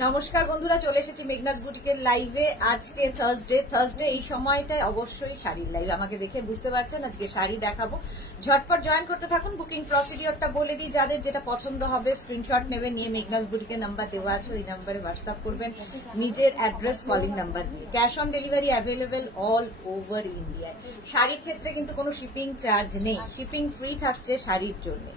নমস্কার বন্ধুরা, চলে এসেছি মেঘনাস বুটিকের লাইভে। আজকে থার্সডে এই সময়টায় অবশ্যই শাড়ির লাইভ। আমাকে দেখে বুঝতে পারছেন আজকে শাড়ি দেখাবো। ঝটপট জয়েন করতে থাকুন। বুকিং প্রসিডিওরটা বলে দিই, যাদের যেটা পছন্দ হবে স্ক্রিনশট নেবেন, নিয়ে মেঘনাস বুটিকের নাম্বার দেওয়া আছে, ওই নাম্বারে হোয়াটসঅ্যাপ করবেন নিজের অ্যাড্রেস কলিং নাম্বার দিয়ে। Cash on delivery available all over ইন্ডিয়ায়। শাড়ির ক্ষেত্রে কিন্তু কোনো শিপিং চার্জ নেই, শিপিং ফ্রি থাকছে শাড়ির জন্য।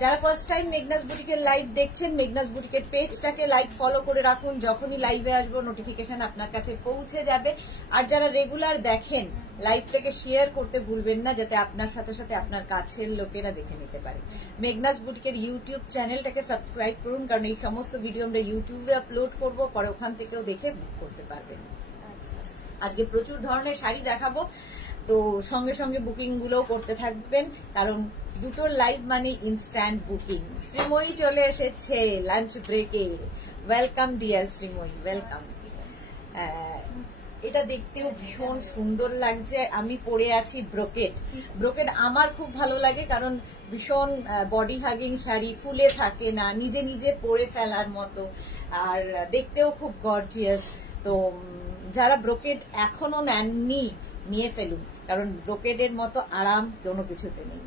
যারা ফার্স্ট টাইম মেঘনাস বুটিকের লাইভ দেখছেন, মেঘনাস বুটিকের পেজটাকে লাইক ফলো করে রাখুন, যখনই লাইভে আসবো নোটিফিকেশন আপনার কাছে পৌঁছে যাবে। আর যারা রেগুলার দেখেন, লাইভটাকে শেয়ার করতে ভুলবেন না, যাতে আপনার সাথে সাথে আপনার কাছের লোকেরা দেখে নিতে পারে। মেঘনাস বুটিকের ইউটিউব চ্যানেলটাকে সাবস্ক্রাইব করুন, কারণ এই সমস্ত ভিডিও আমরা ইউটিউবে আপলোড করবো, পরে ওখান থেকেও দেখে বুক করতে পারবেন। আজকে প্রচুর ধরনের শাড়ি দেখাবো, তো সঙ্গে সঙ্গে বুকিং গুলোও করতে থাকবেন, কারণ দুটো লাইভ মানে ইনস্ট্যান্ট বুকিং। শ্রীময়ী চলে এসেছে লাঞ্চ ব্রেকে। Welcome dear Sreemoyee, welcome. এটা দেখতেও ভীষণ সুন্দর লাগছে। আমি পরে আছি ব্রোকেড। ব্রোকেড আমার খুব ভালো লাগে, কারণ ভীষণ বডি হাগিং শাড়ি, ফুলে থাকে না, নিজে নিজে পরে ফেলার মতো, আর দেখতেও খুব গর্জিয়াস। তো যারা ব্রোকেড এখনো নেননি, নিয়ে ফেলুন, কারণ ব্রোকেডের মতো আরাম কোনো কিছুতে নেই।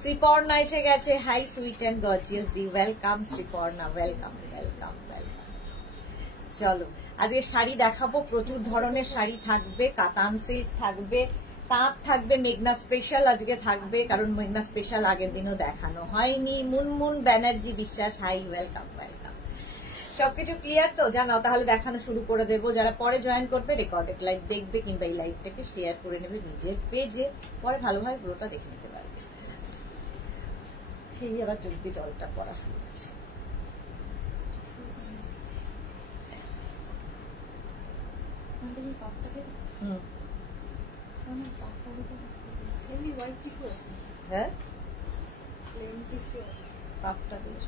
শ্রীপর্ণা এসে গেছে। হাই সুইট অ্যান্ড গর্জিয়াস দি, welcome Sriparna, welcome welcome welcome. চলো আজকে শাড়ি দেখাবো, প্রচুর ধরনের শাড়ি থাকবে, কাতান সিল্ক থাকবে, তাঁত থাকবে, মেঘনা স্পেশাল আজকে থাকবে, কারণ মেঘনা স্পেশাল আগের দিনও দেখানো হয়নি। মুনমুন ব্যানার্জি বিশ্বাস, হাই, ওয়েলকাম ওয়েলকাম। সবকিছু ক্লিয়ার তো? জানাও, তাহলে দেখানো শুরু করে দেবো। যারা পরে জয়েন করবে, রেকর্ডেড লাইভ দেখবে, কিংবা এই লাইভটাকে শেয়ার করে নেবে নিজের পেজে, পরে ভালোভাবে পুরোটা দেখে নিতে পারবে। সেই আবার জলদি জলটা পড়া শুরু হচ্ছে। হ্যাঁ, পাপটা দিয়েছ।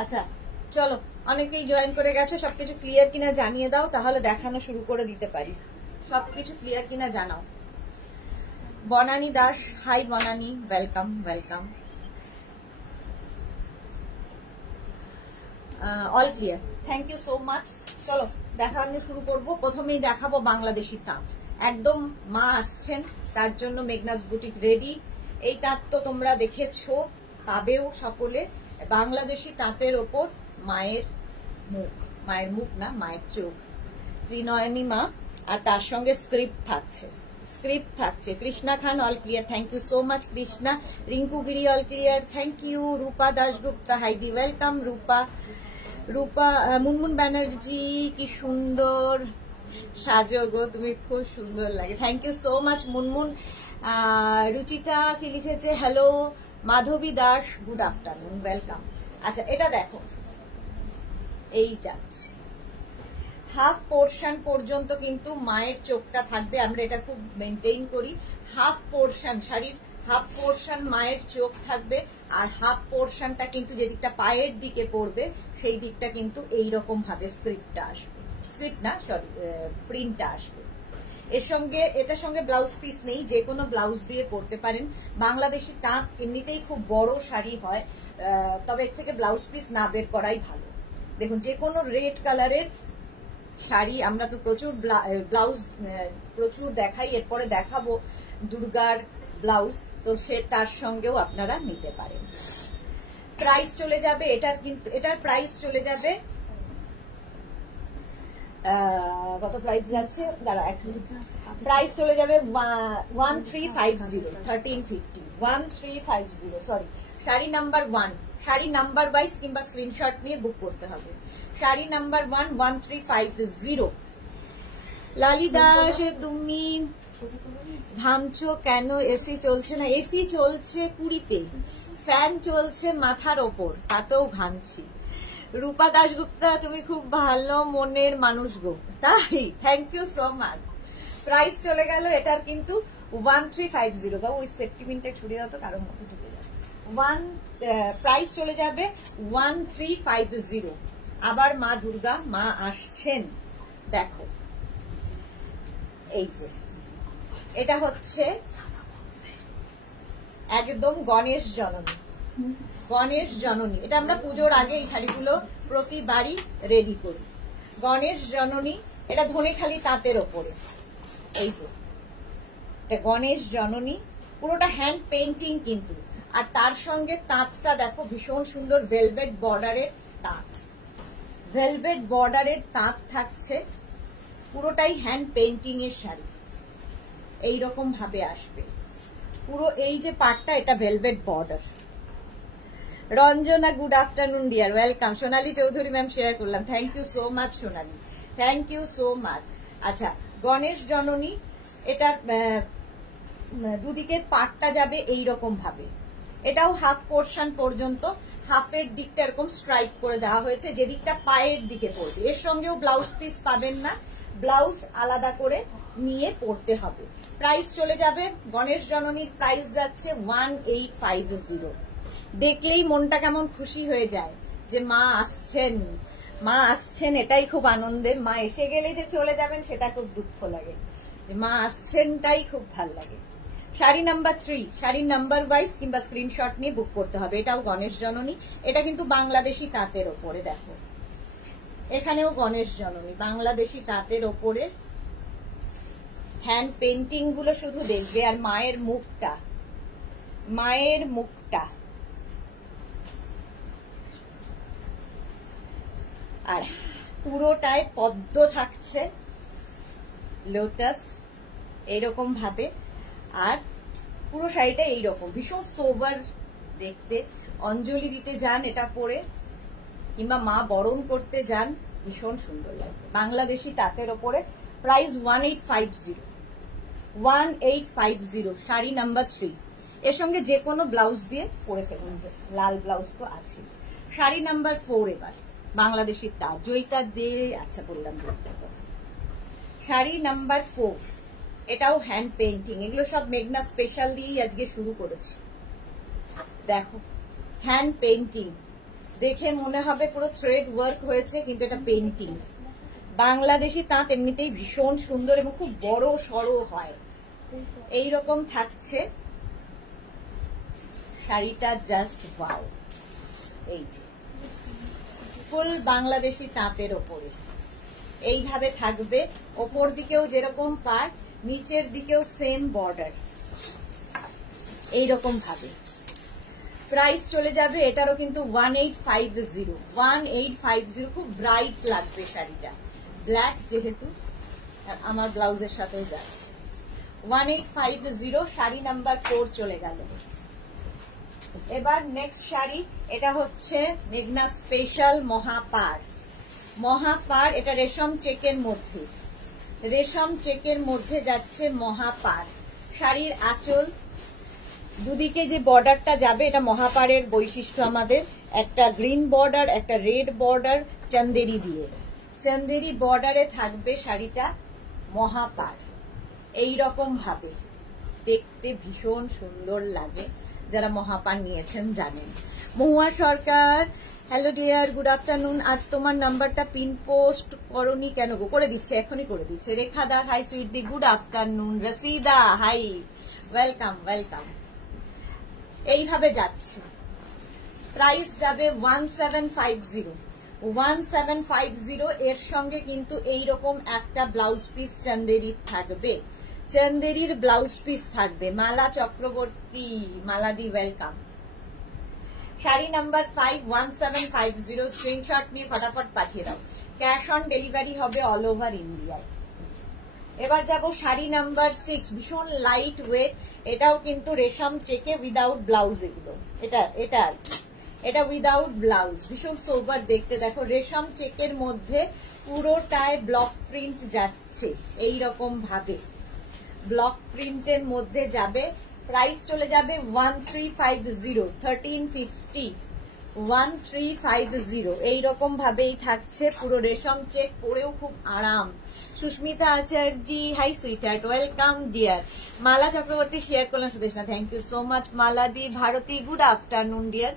আচ্ছা চলো, অনেকেই জয়েন করে গেছে, সবকিছু ক্লিয়ার কিনা জানিয়ে দাও, তাহলে দেখানো শুরু করে দিতে পারি। সবকিছু ক্লিয়ার কিনা জানাও। Banani Das, hi Banani, welcome welcome. All clear, thank you so much. চলো দেখানো শুরু করবো। প্রথমেই দেখাবো বাংলাদেশি তাঁত। একদম মা আসছেন, তার জন্য মেঘনাস বুটিক রেডি। এই তাঁত তো তোমরা দেখেছো, পাবেও সকলে। বাংলাদেশি তাঁতের ওপর মায়ের মুখ, মায়ের মুখ না, মায়ের চোখ, ত্রিনয়নী মা, আর তার সঙ্গে স্ক্রিপ্ট থাকছে। Krishna Khan, all clear, thank you so much Krishna. Rinku Giri, all clear, thank you. Rupa Dasgupta, হাইদি, ওয়েলকাম রূপা। মুনমুন ব্যানার্জি, কি সুন্দর সাজো গো, তুমি খুব সুন্দর লাগে, thank you so much Munmun. Ruchita কি লিখেছে, hello. Madhabi Das, good afternoon, welcome. আচ্ছা এটা দেখো, এই যাচ্ছে হাফ পোর্শন পর্যন্ত কিন্তু মায়ের চোখটা থাকবে। আমরা এটা খুব মেনটেইন করি। হাফ পোর্শন, শাড়ির হাফ পোর্শন মায়ের চোখ থাকবে, আর হাফ পোর্শনটা কিন্তু যেদিকটা পায়ের দিকে পড়বে সেই দিকটা কিন্তু এইরকম ভাবে স্ক্রিপ্টটা আসবে, স্ক্রিপ্ট না সরি, প্রিন্টটা আসবে। এর সঙ্গে এটার সঙ্গে ব্লাউজ পিস নেই, যে কোনো ব্লাউজ দিয়ে পরতে পারেন। বাংলাদেশি তাঁত এমনিতেই খুব বড় শাড়ি হয়, তবে এর থেকে ব্লাউজ পিস না বের করাই ভালো। দেখুন, যে কোনো রেড কালারের শাড়ি, আমরা তো প্রচুর ব্লাউজ প্রচুর দেখাই, এরপরে দেখাবো দুর্গার ব্লাউজ, তো সে তার সঙ্গেও আপনারা নিতে পারেন। প্রাইস চলে যাবে এটার, কিন্তু এটার প্রাইস চলে যাবে, কত প্রাইস যাচ্ছে দাঁড়া, প্রাইস চলে যাবে 1350, 1350, 1350, sorry, sari number 1, sari number wise কিংবা স্ক্রিনশট নিয়ে বুক করতে হবে। শাড়ি নাম্বার 1, 1350। লালি দাস, তুমি ঘামছো কেন? এসি চলছে না? এসি চলছে 20-তে, ফ্যান চলছে মাথার ওপর, তাতেও ঘামছি। রূপা দাশগুপ্তা, তুমি খুব ভালো মনের মানুষ গো, তাই, thank you so much. Price চলে গেল এটার কিন্তু 1350, বা ওই সেন্টিমেন্টে ছুড়ে দাও তো, কারোর মতো ঢুকে যাবে। প্রাইস চলে যাবে 1350। আবার মা দুর্গা, মা আসছেন, দেখো এই যে এটা হচ্ছে একদম গণেশ জননী, গণেশ জননী। এটা আমরা পুজোর আগে এই শাড়িগুলো প্রতিবারই রেডি করি। গণেশ জননী, এটা ধনেখালি তাঁতের ওপরে, এই যে এটা গণেশ জননী, পুরোটা হ্যান্ড পেইন্টিং কিন্তু। আর তার সঙ্গে তাঁতটা দেখো ভীষণ সুন্দর ভেলভেট বর্ডারের তাঁত, ভেলভেট বর্ডারের তাঁত থাকছে, পুরোটাই হ্যান্ড পেইন্টিং এর শাড়ি। এইরকম ভাবে আসবে পুরো এই যে পার্টটা, এটা velvet border. Ranjana good afternoon dear, welcome. Sonali Chowdhury ma'am share করলাম, thank you so much Sonali, thank you so much. আচ্ছা, গণেশ জননী, এটা দুদিকের পাটটা যাবে এইরকম ভাবে, এটাও হাফ পোর্শন পর্যন্ত, হাফের দিকটা এরকম স্ট্রাইপ করে দেওয়া হয়েছে, যে দিকটা পায়ের দিকে পড়বে। এর সঙ্গেও ব্লাউজ পিস পাবেন না, ব্লাউজ আলাদা করে নিয়ে পড়তে হবে। প্রাইস চলে যাবে, গণেশ জননীর প্রাইস যাচ্ছে 1850। দেখলেই মনটা কেমন খুশি হয়ে যায় যে মা আসছেন, মা আসছেন, এটাই খুব আনন্দের। মা এসে গেলে যে চলে যাবেন সেটা খুব দুঃখ লাগে, যে মা আসছেনটাই খুব ভাল লাগে। শাড়ি নাম্বার 3, শাড়ির নাম্বার ওয়াইজ কিংবা স্ক্রিনশট নিয়ে বুক করতে হবে। এটাও গণেশ জননী, এটা কিন্তু বাংলাদেশি তাঁতের ওপরে, দেখো এখানেও গণেশ জননী, বাংলাদেশি তাঁতের ওপরে হ্যান্ড পেইন্টিং গুলো শুধু দেখবে। আর মায়ের মুখটা, মায়ের মুখটা, আর পুরোটায় পদ্ম থাকছে, লোটাস এইরকম ভাবে। আর পুরো শাড়িটা এইরকম ভীষণ সোবার দেখতে। অঞ্জলি দিতে যান এটা পরে, কিংবা মা বরণ করতে যান, ভীষণ সুন্দর লাগবে। বাংলাদেশি তাঁতের ওপরে, প্রাইস 1850, 1850, শাড়ি নাম্বার 3। এর সঙ্গে যে কোনো ব্লাউজ দিয়ে পরে ফেলুন, লাল ব্লাউজ তো আছে। শাড়ি নাম্বার 4, এবার বাংলাদেশি তাঁত, জয়িতা দে, আচ্ছা বললাম জয়িতার কথা। শাড়ি নাম্বার 4, এটাও হ্যান্ড পেইন্টিং। এগুলো সব মেঘনা স্পেশাল দিয়েই আজকে শুরু করেছি। দেখো হ্যান্ড পেইন্টিং, দেখে মনে হবে পুরো থ্রেড ওয়ার্ক হয়েছে, কিন্তু এটা পেইন্টিং। বাংলাদেশি তাঁত এমনিতেই ভীষণ সুন্দর এবং খুব বড় সড়ো হয়। এইরকম থাকছে শাড়িটা, জাস্ট ওয়াও। এই যে ফুল বাংলাদেশি তাঁতের ওপরে এইভাবে থাকবে, ওপর দিকেও যেরকম পার, নিচের দিকেও সেম বর্ডার, এইরকম ভাবে। প্রাইস চলে যাবে এটারও কিন্তু 1850, 1850। খুব ব্রাইট লাগবে শাড়িটা, ব্ল্যাক যেহেতু, আর আমার ব্লাউজের সাথেও যাচ্ছে। 1850, শাড়ি নাম্বার 4 চলে গেল। এবার নেক্সট শাড়ি, এটা হচ্ছে মেঘনা স্পেশাল মহাপার। মহাপার, এটা রেশম চেকের মধ্যে, রেশম চেকের মধ্যে যাচ্ছে মহাপার। শাড়ির আঁচল, দুদিকে যে বর্ডারটা যাবে, এটা মহাপারের বৈশিষ্ট্য আমাদের, একটা গ্রিন বর্ডার, একটা রেড বর্ডার, চন্দেরি দিয়ে, চন্দেরি বর্ডারে থাকবে শাড়িটা মহাপার। এইরকম ভাবে দেখতে ভীষণ সুন্দর লাগে, যারা মহাপার নিয়েছেন জানেন। মহুয়া সরকার, হ্যালো ডিয়ার, গুড আফটারনুন। আজ তোমার নাম্বারটা পিন পোস্ট করনি কেন গো? করে দিচ্ছে, এখনই করে দিচ্ছে। রেখাদার, hi sweetie, good afternoon. Rashida, hi, welcome welcome. এইভাবে যাচ্ছে, প্রাইস যাবে 1750, 1750। এর সঙ্গে কিন্তু এইরকম একটা ব্লাউজ পিস চন্দেরির থাকবে, চন্দেরির ব্লাউজ পিস থাকবে। মালা চক্রবর্তী, মালাদি, ওয়েলকাম। শাড়ি নাম্বার 5, 1750, স্ক্রিনশট নিয়ে ফটাফট পাঠিয়ে দাও। ক্যাশ অন ডেলিভারি হবে অল ওভার ইন্ডিয়ায়। এবার যাব শাড়ি নাম্বার 6, ভীষণ লাইট ওয়েট, এটাও কিন্তু রেশম চেকে উইদাউট ব্লাউজ। এগুলো এটা এটা উইদাউট ব্লাউজ, ভীষণ সোবার দেখতে। দেখো রেশম চেকের মধ্যে পুরোটায় ব্লক প্রিন্ট যাচ্ছে, এইরকম ভাবে ব্লক প্রিন্টের মধ্যে যাবে। প্রাইস চলে যাবে 1350, 1350, 1350। এইরকম ভাবেই থাকছে, পুরো রেশম চেক, পরেও খুব আরাম। Susmita Acharya, hi sweetheart, welcome dear. Mala Chakraborty share করলাম, Sudeshna, thank you so much. মালাদি, Bharati, good afternoon dear.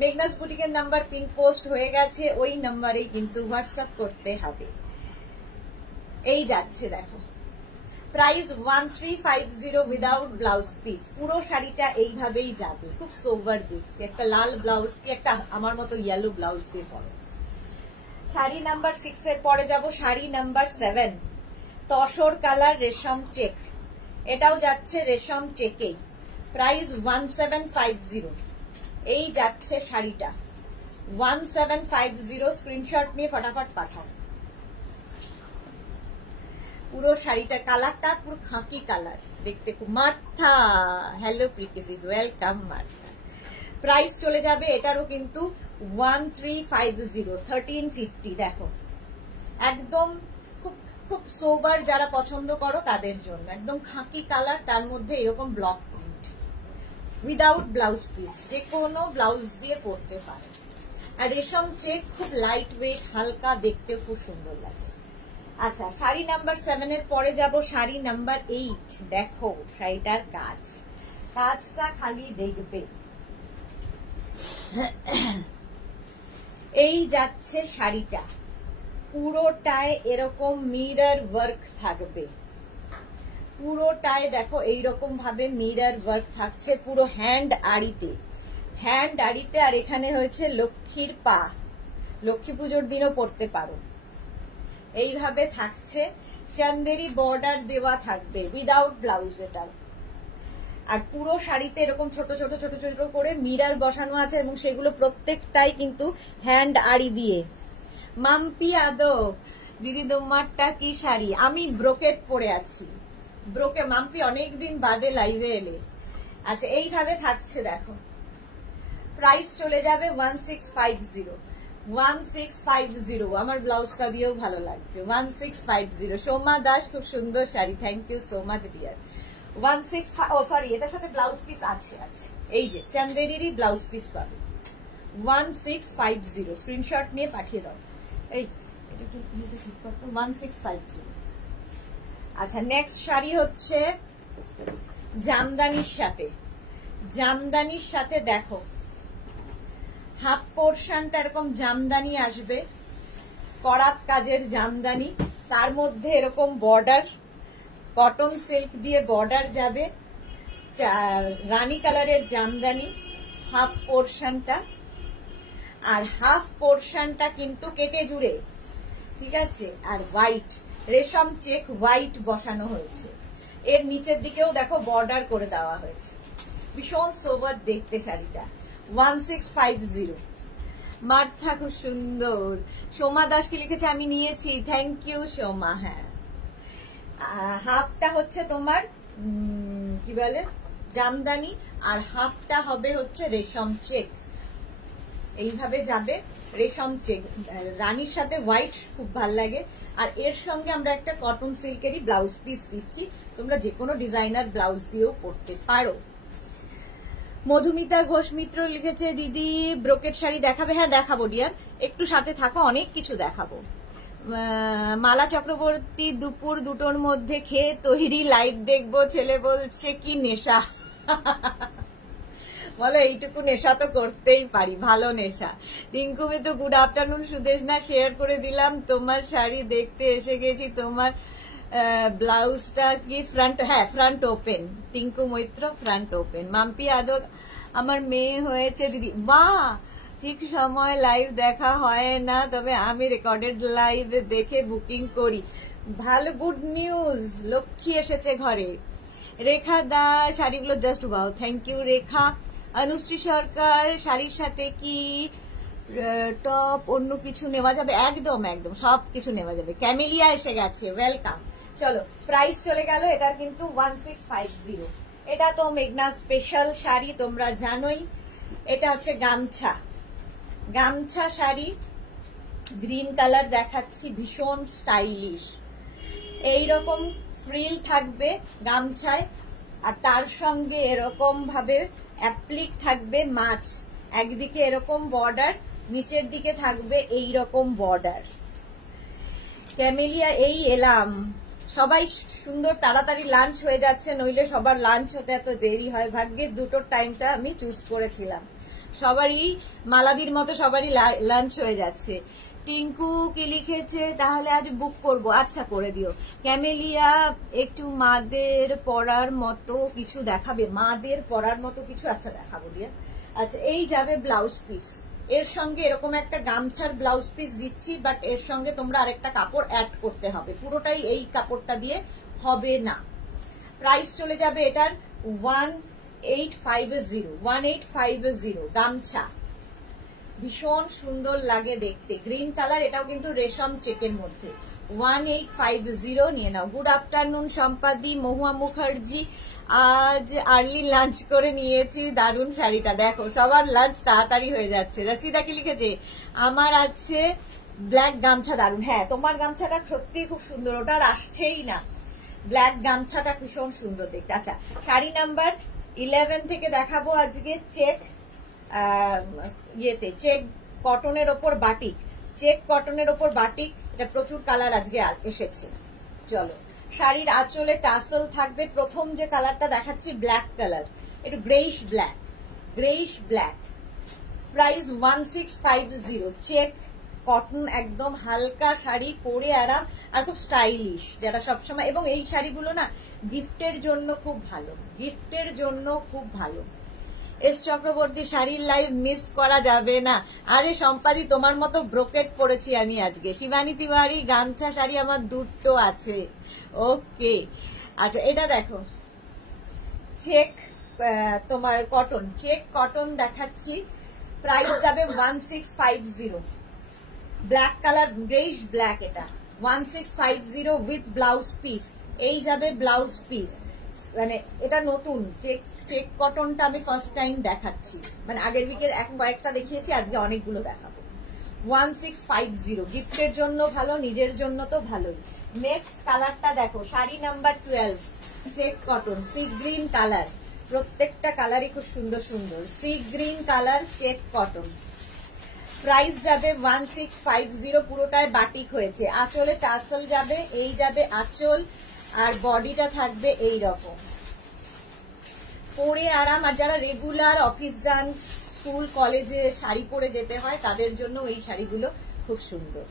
Meghna's বুটিকের নাম্বার পিন পোস্ট হয়ে গেছে, ওই নাম্বারেই কিন্তু হোয়াটসঅ্যাপ করতে হবে। এই যাচ্ছে দেখো, প্রাইস 1350 উইদাউট ব্লাউজ পিস। পুরো শাড়িটা এইভাবেই যাবে, খুব সোভার দেখতে। একটা লাল ব্লাউজ কি একটা আমার মতো ইয়েলো ব্লাউজ দিয়ে পরো। শাড়ি নাম্বার 6 এর পরে যাব শাড়ি নাম্বার 7, তসর কালার রেশম চেক। এটাও যাচ্ছে রেশম চেকেই, প্রাইস 1750। এই যাচ্ছে শাড়িটা 1750। স্ক্রিনশট নিয়ে ফটাফট পাঠাও। পুরো শাড়িটা কালারটা পুরো খাকি কালার দেখতে খুব। মার্থা, হ্যালো প্রিকেসিস, ওয়েলকাম মার্থা। প্রাইস চলে যাবে এটারও কিন্তু 1350, 1350। দেখো একদম খুব খুব সোবার যারা পছন্দ করো তাদের জন্য একদম খাকি কালার, তার মধ্যে এরকম block print without blouse piece, যে কোনো ব্লাউজ দিয়ে পরতে পারে। আর রেশম চেক খুব লাইট ওয়েট, হালকা, দেখতে খুব সুন্দর লাগে। আচ্ছা, শাড়ি নাম্বার 7 এর পরে যাব শাড়ি নাম্বার 8। দেখো শাড়িটার কাজটা খালি দেখবে। এই যাচ্ছে শাড়িটা, পুরোটায় এরকম মিরর ওয়ার্ক থাকবে। পুরোটায় দেখো এইরকম ভাবে মিরর ওয়ার্ক থাকছে, পুরো হ্যান্ড আড়িতে। আর এখানে হয়েছে লক্ষ্মীর পা, লক্ষ্মী পুজোর দিনও পরতে পারো। এইভাবে থাকছে, চান্দেরি বর্ডার দেওয়া থাকবে উইদাউট ব্লাউজ এটা। আর পুরো শাড়িতে এরকম ছোট ছোট ছোট ছোট করে মিরর বসানো আছে এবং সেগুলো প্রত্যেকটাই কিন্তু হ্যান্ড আড়ি দিয়ে। মাম্পি আদো দিদি, তোমারটা কি শাড়ি? আমি ব্রোকেট পরে আছি, ব্রোকে। মাম্পি অনেকদিন বাদে লাইভে এলে। আচ্ছা, এইভাবে থাকছে দেখো। প্রাইস চলে যাবে 1650, 1650। আমার ব্লাউজটা দিয়েও ভালো লাগছে, 1650। সোমা দাস, খুব সুন্দর sari, thank you so much dear. 1650, oh sorry, এটার সাথে ব্লাউজ পিস আছে। এই যে চান্দেরিরই ব্লাউজ পিস পাবে 1650। স্ক্রিনশট নিয়ে পাঠিয়ে দাও। এই 1650। আচ্ছা, নেক্সট শাড়ি হচ্ছে জামদানির সাথে দেখো হাফ পোর্শনটা এরকম জামদানি আসবে, করাত কাজের জামদানি, তার মধ্যে এরকম বর্ডার, কটন সিল্ক দিয়ে বর্ডার যাবে, রানী কালারের জামদানি হাফ পোর্শনটা। আর হাফ পোর্শনটা কিন্তু কেটে জুড়ে, ঠিক আছে। আর হোয়াইট রেশম চেক হোয়াইট বসানো হয়েছে। এর নিচের দিকেও দেখো বর্ডার করে দেওয়া হয়েছে, ভীষণ সোবার দেখতে শাড়িটা। 1650। মার্থা, খুব সুন্দর। সোমা দাস কি লিখেছে? আমি নিয়েছি, থ্যাংক ইউ সোমা। হ্যাঁ, হাফটা হচ্ছে তোমার কি বলে জামদানি, আর হাফটা হবে হচ্ছে রেশম চেক। এইভাবে যাবে রেশম চেক, রানীর সাথে হোয়াইট খুব ভাল লাগে। আর এর সঙ্গে আমরা একটা কটন সিল্কেরই ব্লাউজ পিস দিচ্ছি, তোমরা যে কোনো ডিজাইনার ব্লাউজ দিয়েও পরতে পারো। মধুমিতা ঘোষ মিত্র লিখেছে, দিদি ব্রোকেট শাড়ি দেখাবে? হ্যাঁ দেখাবো ডিয়ার, একটু সাথে থাকো, অনেক কিছু দেখাবো। মালা চক্রবর্তী, দুপুর 2টোর মধ্যে খেয়ে তৈরি লাইভ দেখবো। ছেলে বলছে কি নেশা। বলো, এইটুকু নেশা তো করতেই পারি, ভালো নেশা। রিঙ্কু মিত্র, গুড আফটারনুন সুদেশনা, শেয়ার করে দিলাম। তোমার শাড়ি দেখতে এসে গেছি, তোমার ব্লাউজটা কি ফ্রন্ট? হ্যাঁ, front open. Tinku Maitra, front open. Mampi Adar, আমার মেয়ে হয়েছে দিদি। বাহ, ঠিক সময় লাইভ দেখা হয় না, তবে আমি রেকর্ডেড লাইভ দেখে বুকিং করি। ভালো, গুড নিউজ, লক্ষ্মী এসেছে ঘরে। রেখা দা, শাড়িগুলো জাস্ট ওয়াও, থ্যাংক ইউ রেখা। অনুশ্রী সরকার, শাড়ির সাথে কি টপ অন্য কিছু নেওয়া যাবে? একদম একদম সবকিছু নেওয়া যাবে। ক্যামেলিয়া এসে গেছে, ওয়েলকাম। চলো, প্রাইস চলে গেল এটার কিন্তু 1650। এটা তো মেঘনা স্পেশাল শাড়ি, তোমরা জানোই। এটা হচ্ছে গামছা শাড়ি, গ্রিন কালার দেখাচ্ছি, ভীষণ স্টাইলিশ। এইরকম ফ্রিল থাকবে গামছায়, আর তার সঙ্গে এরকম ভাবে অ্যাপ্লিক থাকবে মাছ। একদিকে এরকম বর্ডার, নিচের দিকে থাকবে এইরকম বর্ডার। ক্যামেলিয়া, এই এলাম। সবাই সুন্দর তাড়াতাড়ি লাঞ্চ হয়ে যাচ্ছে, নইলে সবার লাঞ্চ হতে এত দেরি হয়। ভাগ্যের 2টোর টাইমটা আমি চুজ করেছিলাম। সবারই মালাদির মতো সবারই লাঞ্চ হয়ে যাচ্ছে। টিঙ্কু কি লিখেছে তাহলে আজ বুক করব, আচ্ছা করে দিও। ক্যামেলিয়া একটু মাদের পরার মতো কিছু দেখাবে, মাদের পরার মতো কিছু, আচ্ছা দেখাবো দিয়া। আচ্ছা এই যাবে ব্লাউজ পিস, এর সঙ্গে এরকম একটা গামছার ব্লাউজ পিস দিচ্ছি, বাট এর সঙ্গে তোমরা আরেকটা কাপড় অ্যাড করতে হবে, পুরোটাই এই কাপড়টা দিয়ে হবে না। প্রাইস চলে যাবে এটার 1850 গামছা, ভীষণ সুন্দর লাগে দেখতে, গ্রিন কালার, এটাও কিন্তু রেশম চেকের মধ্যে। 1850 নিয়ে নাও। গুড আফটারনুন সম্পাদি, মহুয়া মুখার্জি, আজ আর্লি লাঞ্চ করে নিয়েছি, দারুণ শাড়িটা দেখো, সবার লাঞ্চ তাড়াতাড়ি হয়ে যাচ্ছে। রসিদা কি লিখেছে, আমার আছে ব্ল্যাক গামছা, দারুণ। হ্যাঁ তোমার গামছাটা সত্যি খুব সুন্দর, ওটা আর আসছেই না, ব্ল্যাক গামছাটা ভীষণ সুন্দর দেখতে। আচ্ছা শাড়ি নাম্বার 11 থেকে দেখাবো আজকে চেক ইয়েতে, চেক কটনের ওপর বাটিক, চেক কটনের ওপর বাটিক, এটা প্রচুর কালার আজকে এসেছে। চলো শাড়ির আঁচলে টাসেল থাকবে, প্রথম যে কালারটা দেখাচ্ছি ব্ল্যাক কালার, একটু greyish black, greyish black. Price 1650, check cotton, একদম হালকা শাড়ি, পরে আরাম আর খুব স্টাইলিশ, যেটা সবসময়, এবং এই শাড়িগুলো না গিফটের জন্য খুব ভালো, গিফটের জন্য খুব ভালো। এস চক্রবর্তী, শাড়ির লাইভ মিস করা যাবে না। আরে সম্পাদি তোমার মতো ব্রোকেট পরেছি আমি আজকে। শিবানী তিওয়ারি, গামছা শাড়ি আমার দুটো আছে, ওকে। আচ্ছা এটা দেখো চেক, তোমার কটন, চেক কটন দেখাচ্ছি, প্রাইস যাবে 1650, ব্ল্যাক কালার, গ্রেইশ ব্ল্যাক, এটা 1650 উইথ ব্লাউজ পিস, এই যাবে ব্লাউজ পিস। মানে এটা নতুন চেক, চেক কটনটা আমি ফার্স্ট টাইম দেখাচ্ছি, মানে আগের উইকে কয়েকটা দেখিয়েছি, আজকে অনেকগুলো দেখাবো। 1650, গিফটের জন্য ভালো, নিজের জন্য তো ভালোই। নেক্সট কালারটা দেখো, sari number 12, check cotton, sea green colour, প্রত্যেকটা কালারই খুব সুন্দর সুন্দর, sea green colour, check cotton. Price যাবে 1650, পুরোটায় বাটিক হয়েছে, আঁচলে টাসেল যাবে, এই যাবে আঁচল, আর বডিটা থাকবে এই রকম, পরে আরাম। আর যারা রেগুলার অফিস যান, স্কুল কলেজে শাড়ি পরে যেতে হয়, তাদের জন্য এই শাড়িগুলো খুব সুন্দর।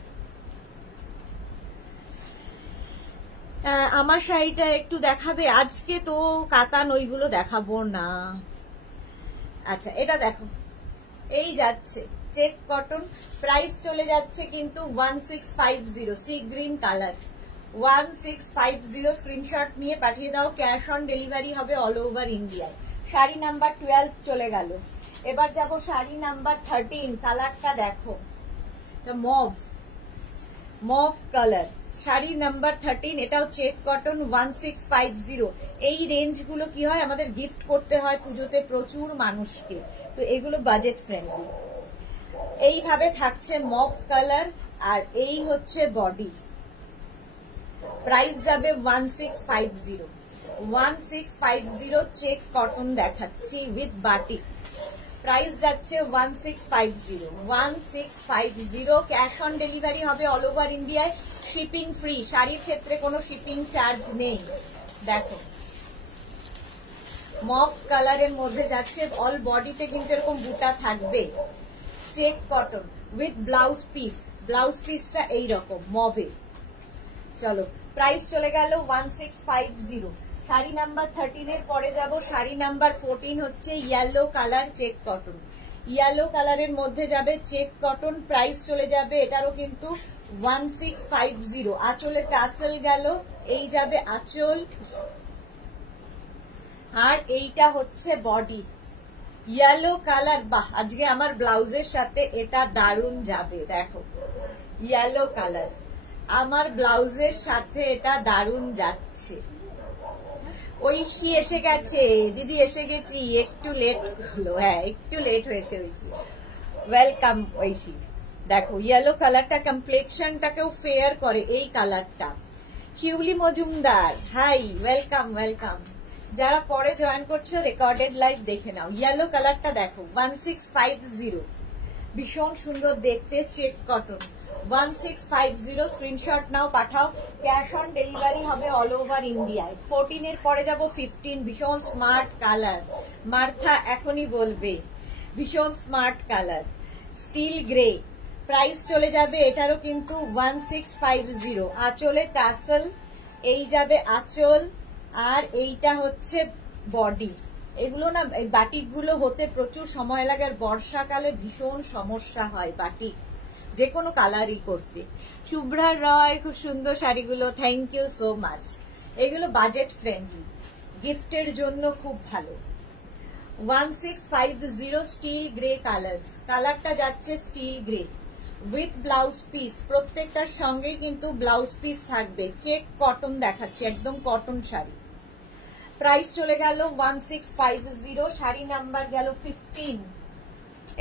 আমার শাড়িটা একটু দেখাবে আজকে, তো কাতান ওইগুলো দেখাবো না। আচ্ছা এটা দেখো, এই যাচ্ছে চেক কটন, প্রাইস চলে যাচ্ছে কিন্তু 1650, সি গ্রিন কালার, 1650, স্ক্রিনশট নিয়ে পাঠিয়ে দাও, ক্যাশ অন ডেলিভারি হবে অল ওভার ইন্ডিয়ায়। শাড়ি নাম্বার 12 চলে গেল, এবার যাব শাড়ি নাম্বার 13, কালারটা দেখো, mauve, mauve colour, sari number 13, এটাও চেক কটন, 1650। এই রেঞ্জ গুলো কি হয়, আমাদের গিফট করতে হয় পুজোতে প্রচুর মানুষকে, তো এগুলো বাজেট ফ্রেন্ডলি। এইভাবে থাকছে মভ কালার, আর এই হচ্ছে বডি, প্রাইস যাবে 1650, 1650 চেক কটন দেখাচ্ছি উইথ বাটিক, প্রাইস যাচ্ছে 1650, 1650, ক্যাশ অন ডেলিভারি হবে অল ওভার ইন্ডিয়ায়, শিপিং ফ্রি, শাড়ির ক্ষেত্রে কোনো শিপিং চার্জ নেই। দেখো মভ কালারের মধ্যে যাচ্ছে, অল বডিতে কিন্তু এরকম বুটা থাকবে, check cotton with blouse piece, blouse পিসটা এইরকম মভে। চলো প্রাইস চলে গেল 1650। শাড়ি নাম্বার 13 এর পরে যাব, শাড়ি নাম্বার 14 হচ্ছে yellow colour, check cotton, yellow কালারের মধ্যে যাবে চেক কটন, প্রাইস চলে যাবে এটারও কিন্তু 1650। আঁচলে টাসেল গেল, এই যাবে আঁচল, আর এইটা হচ্ছে বডি, ইয়েলো কালার। বাহ, আজকে আমার ব্লাউজের সাথে এটা দারুণ যাবে, দেখো ইয়েলো কালার আমার ব্লাউজের সাথে এটা দারুণ যাচ্ছে। ঐশী এসে গেছে, দিদি এসে গেছি, একটু লেট হলো, হ্যাঁ একটু লেট হয়েছে ঐশী, ওয়েলকাম ঐশী। দেখো ইয়েলো কালারটা কমপ্লেক্সনটাকেও ফেয়ার করে, এই কালারটা। শিউলি মজুমদার, হাই, ওয়েলকাম ওয়েলকাম। যারা পরে জয়েন করছো রেকর্ডেড লাইভ দেখে নাও। ইয়েলো কালারটা দেখো 1650, ভীষণ সুন্দর দেখতে, চেক কটন, 1650, স্ক্রিনশট নাও, পাঠাও, ক্যাশ অন ডেলিভারি হবে অল ওভার ইন্ডিয়ায়। 14 এর পরে যাব 15, ভীষণ স্মার্ট কালার, মার্থা এখনই বলবে, ভীষণ smart colour, still grey, price চলে যাবে এটারও কিন্তু 1650। আঁচলে টাসেল, এই যাবে আঁচল, আর এইটা হচ্ছে বডি। এগুলো না এই বাটিক গুলো হতে প্রচুর সময় লাগে, আর বর্ষাকালে ভীষণ সমস্যা হয় বাটিক যে কোনো কালারই করতে। শুভ্রা রয়, খুব সুন্দর শাড়িগুলো, থ্যাংক ইউ সো মাচ। এগুলো বাজেট ফ্রেন্ডলি, গিফটের জন্য খুব ভালো। 1650 স্টিল গ্রে কালারটা যাচ্ছে still grey with blouse piece. প্রত্যেকটার সঙ্গে কিন্তু ব্লাউজ পিস থাকবে। চেক কটন দেখাচ্ছি, একদম কটন শাড়ি। প্রাইস চলে গেল 1650, শাড়ি নাম্বার গেল 15।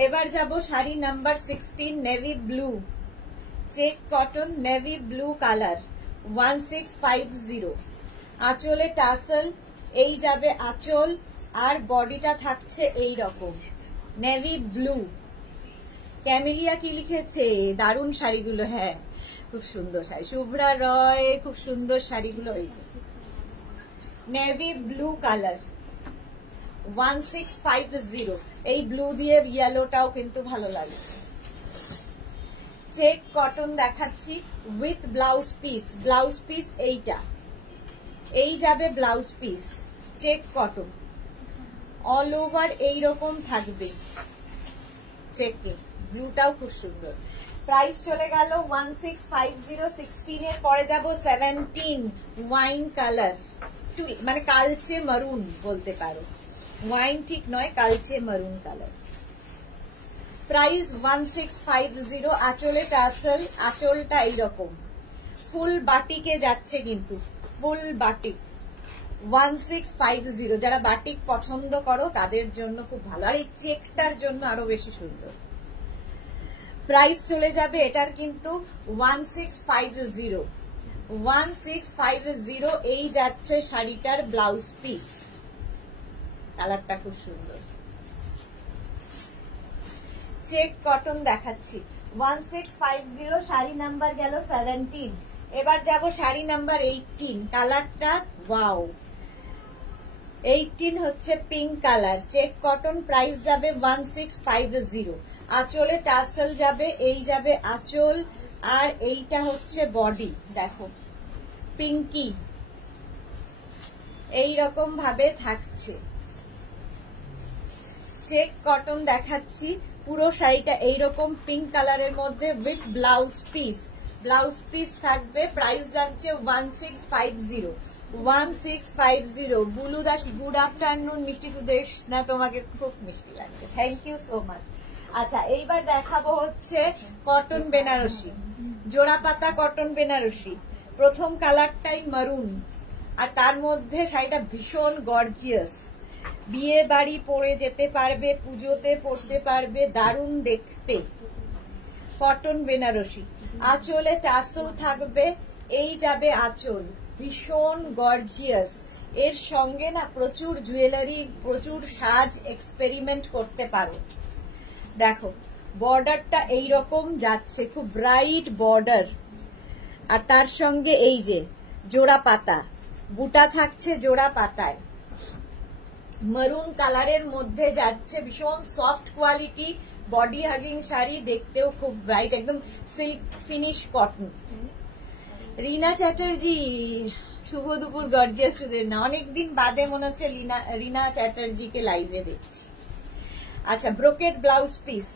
এবার যাব sari number 16, navy blue, check cotton navy blue colour, 1650। আঁচলে টাসেল, এই যাবে আঁচল, আর বডিটা থাকছে এই রকম নেভি ব্লু। ক্যামেলিয়া কি লিখেছে, দারুণ শাড়িগুলো, হ্যাঁ খুব সুন্দর শাড়ি। শুভ্রা রয়, খুব সুন্দর শাড়িগুলো, এই যে নেভি ব্লু কালার, 1650। এই ব্লু দিয়ে ইয়েলোটাও কিন্তু ভালো লাগে। চেক কটন দেখাচ্ছি উইথ ব্লাউজ পিস, এইটা এই যাবে blouse piece, check cotton, all over এইরকম থাকবে। চেকে ব্লুটাও খুব সুন্দর। প্রাইস চলে গেল 1650। 16 এর পরে যাব 17, ওয়াইন কালার, মানে কালচে মারুন বলতে পারো, ওয়াইন ঠিক নয়, কালচে মারুন কালার। প্রাইস 1650। আঁচলে টাসেল, আঁচলটা এইরকম ফুল বাটিকে যাচ্ছে, কিন্তু ফুল বাটিক, 1650। যারা বাটিক পছন্দ করো তাদের জন্য খুব ভালো, আর এই চেকটার জন্য আরো বেশি সুন্দর। প্রাইস চলে যাবে এটার কিন্তু 1650। 1650 এই যাচ্ছে শাড়িটার ব্লাউজ পিস, কালারটা খুব সুন্দর। চেক কটন দেখাচ্ছি, 1650, শাড়ি নাম্বার গেল 17। এবার যাব শাড়ি নাম্বার 18, কালারটা ওয়াও, 18 হচ্ছে pink colour, check cotton, price যাবে 1650। আঁচলে টাসেল যাবে, এই যাবে আঁচল, আর এইটা হচ্ছে বডি, দেখো পিঙ্কি এই রকম ভাবে থাকছে। চেক কটন দেখাচ্ছি, পুরো শাড়িটা এইরকম পিঙ্ক কালারের মধ্যে উইথ ব্লাউজ পিস থাকবে। প্রাইস যাচ্ছে 1650। 1650। Bulu Das, good afternoon. মিষ্টি সুদেশ, না তোমাকে খুব মিষ্টি লাগবে, থ্যাংক ইউ সো মাচ। আচ্ছা, এইবার দেখাবো হচ্ছে কটন বেনারসি, জোড়া পাতা কটন বেনারসি। প্রথম কালারটাই মারুন, আর তার মধ্যে শাড়িটা ভীষণ গর্জিয়াস, বিয়ে বাড়ি পরে যেতে পারবে, পুজোতে পরতে পারবে, দারুণ দেখতে। কটন বেনারসি, আঁচলে টাসেল থাকবে, এই যাবে আঁচল, ভীষণ গর্জিয়াস। এর সঙ্গে না প্রচুর জুয়েলারি, প্রচুর সাজ এক্সপেরিমেন্ট করতে পারো। দেখো বর্ডারটা এইরকম যাচ্ছে, খুব ব্রাইট বর্ডার, আর তার সঙ্গে এই যে জোড়া পাতা, বুটা থাকছে জোড়া পাতায়, মারুন কালারের মধ্যে যাচ্ছে, ভীষণ soft quality, body hugging sari, দেখতেও খুব ব্রাইট, একদম সিল্ক ফিনিশ কটন। রিনা চ্যাটার্জি, শুভ দুপুর গর্জিয়াস সুদের না, অনেকদিন বাদে মনে হচ্ছে রিনা চ্যাটার্জিকে লাইভে দেখছি। আচ্ছা, ব্রোকেড ব্লাউজ পিস,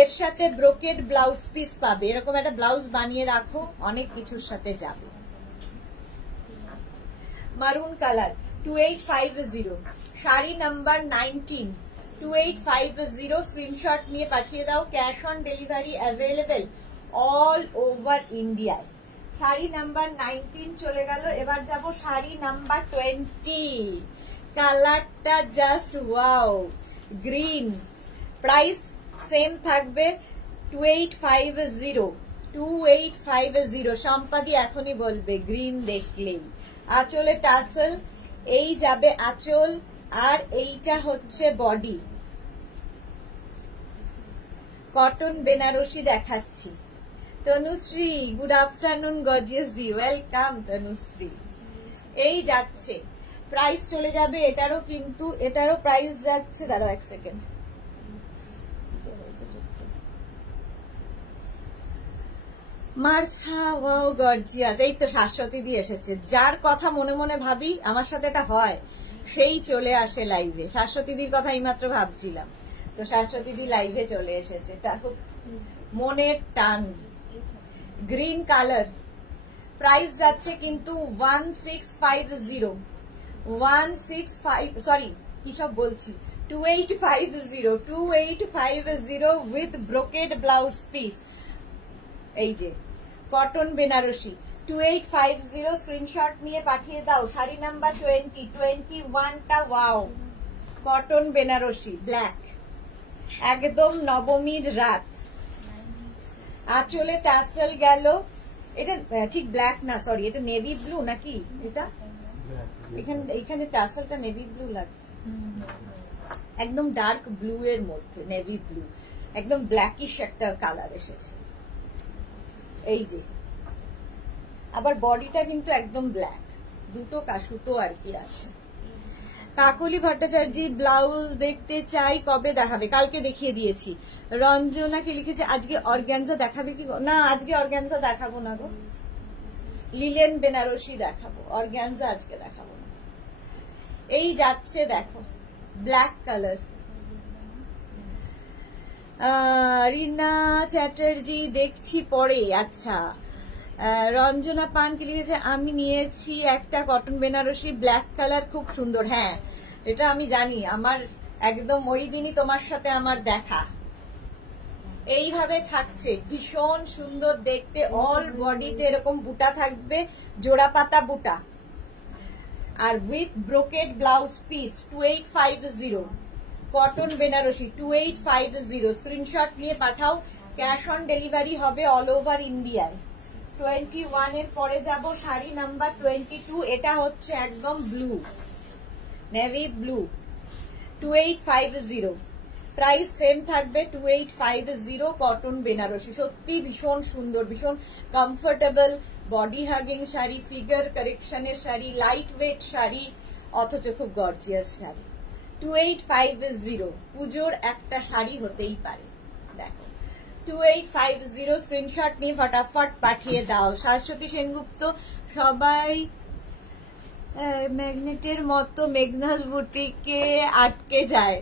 এর সাথে ব্রোকেড ব্লাউজ পিস পাবে, এরকম একটা ব্লাউজ বানিয়ে রাখো, অনেক কিছুর সাথে যাবে। মারুন কালার, 2850, শাড়ি নাম্বার 19, 2850। স্ক্রিনশট নিয়ে পাঠিয়ে দাও, cash on delivery available all over ইন্ডিয়ায়। শাড়ি নাম্বার 19 চলে গেল। এবার যাব শাড়ি নাম্বার 20, কালারটা just wow, green. Price same থাকবে 2850, 2850। সম্পাদি এখনই বলবে গ্রিন দেখলেই। আঁচলে টাসেল, এই যাবে আঁচল, আর এইটা হচ্ছে বডি। কটন বেনারসি দেখাচ্ছি। তনুশ্রী, গুড আফটারনুন গর্জিয়াস দি, ওয়েলকাম তনুশ্রী। এই যাচ্ছে, প্রাইস চলে যাবে এটারও, কিন্তু এটারও প্রাইস যাচ্ছে, দাঁড়াও এক সেকেন্ড, মার্থা ওয়াও গর্জিয়াস। এই তো শাশ্বতী দি এসেছে, যার কথা মনে মনে ভাবি আমার সাথে এটা হয় সেই চলে আসে লাইভে। শাশ্বতী দির কথা এইমাত্র ভাবছিলাম, তো শাশ্বতী দি লাইভে চলে এসেছে। এটা খুব মনের টান। গ্রিন কালার, প্রাইস যাচ্ছে কিন্তু 1650, 165 সরি কি সব বলছি 2850 উইথ ব্রোকেড ব্লাউজ পিস। এই যে কটন বেনারসি 2850, স্ক্রিনশট নিয়ে পাঠিয়ে দাও। শাড়ি নাম্বার 21টা। ওয়াও, কটন বেনারসি ব্ল্যাক, একদম নবমীর রাত। আঁচলে টাসেল গেল, এটা ঠিক ব্ল্যাক না, সরি এটা নেভি ব্লু নাকি, এটা এখানে টাসেলটা নেভি ব্লু লাগছে, একদম ডার্ক ব্লু এর মধ্যে নেভি ব্লু, একদম ব্ল্যাকিশ একটা কালার এসেছে। এই যে আবার বডিটা কিন্তু একদম ব্ল্যাক, দুটো সুতো আর কি আছে। কাকলি ভট্টাচার্য ব্লাউজ দেখতে চাই, কবে দেখাবে? কালকে দেখিয়ে দিয়েছি। রঞ্জনাকে লিখেছে আজকে অর্গানজা দেখাবে কি? না, আজকে অর্গানজা দেখাবো না গো, লিলেন বেনারসি দেখাবো, অর্গানজা আজকে দেখাবো না। এই যাচ্ছে দেখো ব্ল্যাক কালার। রিনা চ্যাটার্জি দেখছি পরে। আচ্ছা, রঞ্জনা পান কি লিখেছে আমি নিয়েছি একটা কটন বেনারসি ব্ল্যাক কালার, খুব সুন্দর। হ্যাঁ, এটা আমি জানি, আমার একদম ওই দিনই তোমার সাথে আমার দেখা। এইভাবে থাকছে, ভীষণ সুন্দর দেখতে, অল বডিতে এরকম বুটা থাকবে, জোড়া পাতা বুটা, আর with brocade blouse piece. 2850 cotton Benarasi 2850, screenshot নিয়ে পাঠাও। ক্যাশ অন ডেলিভারি হবে অল ওভার ইন্ডিয়ায়। 21 এর পরে যাব শাড়ি নাম্বার 22, এটা হচ্ছে একদম blue, navy blue, 2850, price same থাকবে 2850, কটন বেনারসি। সত্যি ভীষণ সুন্দর, ভীষণ comfortable, body hugging sari, figure কারেকশনের শাড়ি, লাইট ওয়েট শাড়ি, অথচ খুব গর্জিয়াস শাড়ি। 2850, পুজোর একটা শাড়ি হতেই পারে। দেখো 2850, স্ক্রিনশট নিয়ে ফটাফট পাঠিয়ে দাও। শাশ্বতী সেনগুপ্ত, সবাই ম্যাগনেটের মতো মেঘনাস বুটিকে আটকে যায়।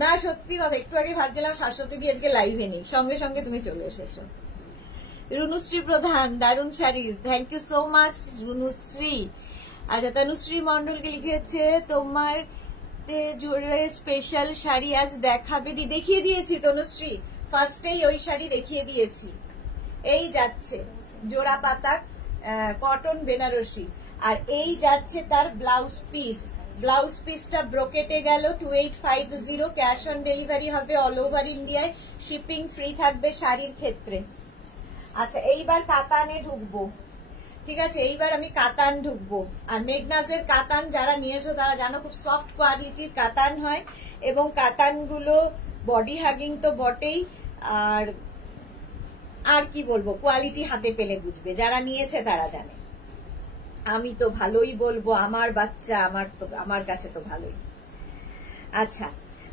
না, সত্যি কথা, একটু আগে ভাবছিলাম শাশ্বতী দিয়ে আজকে লাইভে নেই, সঙ্গে সঙ্গে তুমি চলে এসেছো। রুনুশ্রী প্রধান, দারুণ sari, thank you so much Runushree. আচ্ছা, তনুশ্রী মন্ডলকে লিখেছে তোমার জোরে স্পেশাল শাড়ি আজ দেখাবে? দেখিয়ে দিয়েছি তনুশ্রী, ফার্স্টেই ওই শাড়ি দেখিয়ে দিয়েছি। এই যাচ্ছে জোড়া পাতা কটন বেনারসি, আর এই যাচ্ছে তার ব্লাউজ পিস। ব্লাউজ পিসটা ব্রোকেটে গেল 2850, ক্যাশ অন ডেলিভারি হবে অল ওভার ইন্ডিয়ায়, শিপিং ফ্রি থাকবে শাড়ির ক্ষেত্রে। আচ্ছা, এইবার কাতানে ঢুকবো, ঠিক আছে, এইবার আমি কাতান ঢুকবো। আর মেঘনাজের কাতান যারা নিয়েছো তারা জানো খুব সফট কোয়ালিটির কাতান হয়, এবং কাতানগুলো বডি হাগিং তো বটেই, আর কি বলবো, কোয়ালিটি হাতে পেলে বুঝবে, যারা নিয়েছে তারা জানে। আমি তো ভালোই বলবো, আমার বাচ্চা আমার কাছে তো ভালোই। আচ্ছা,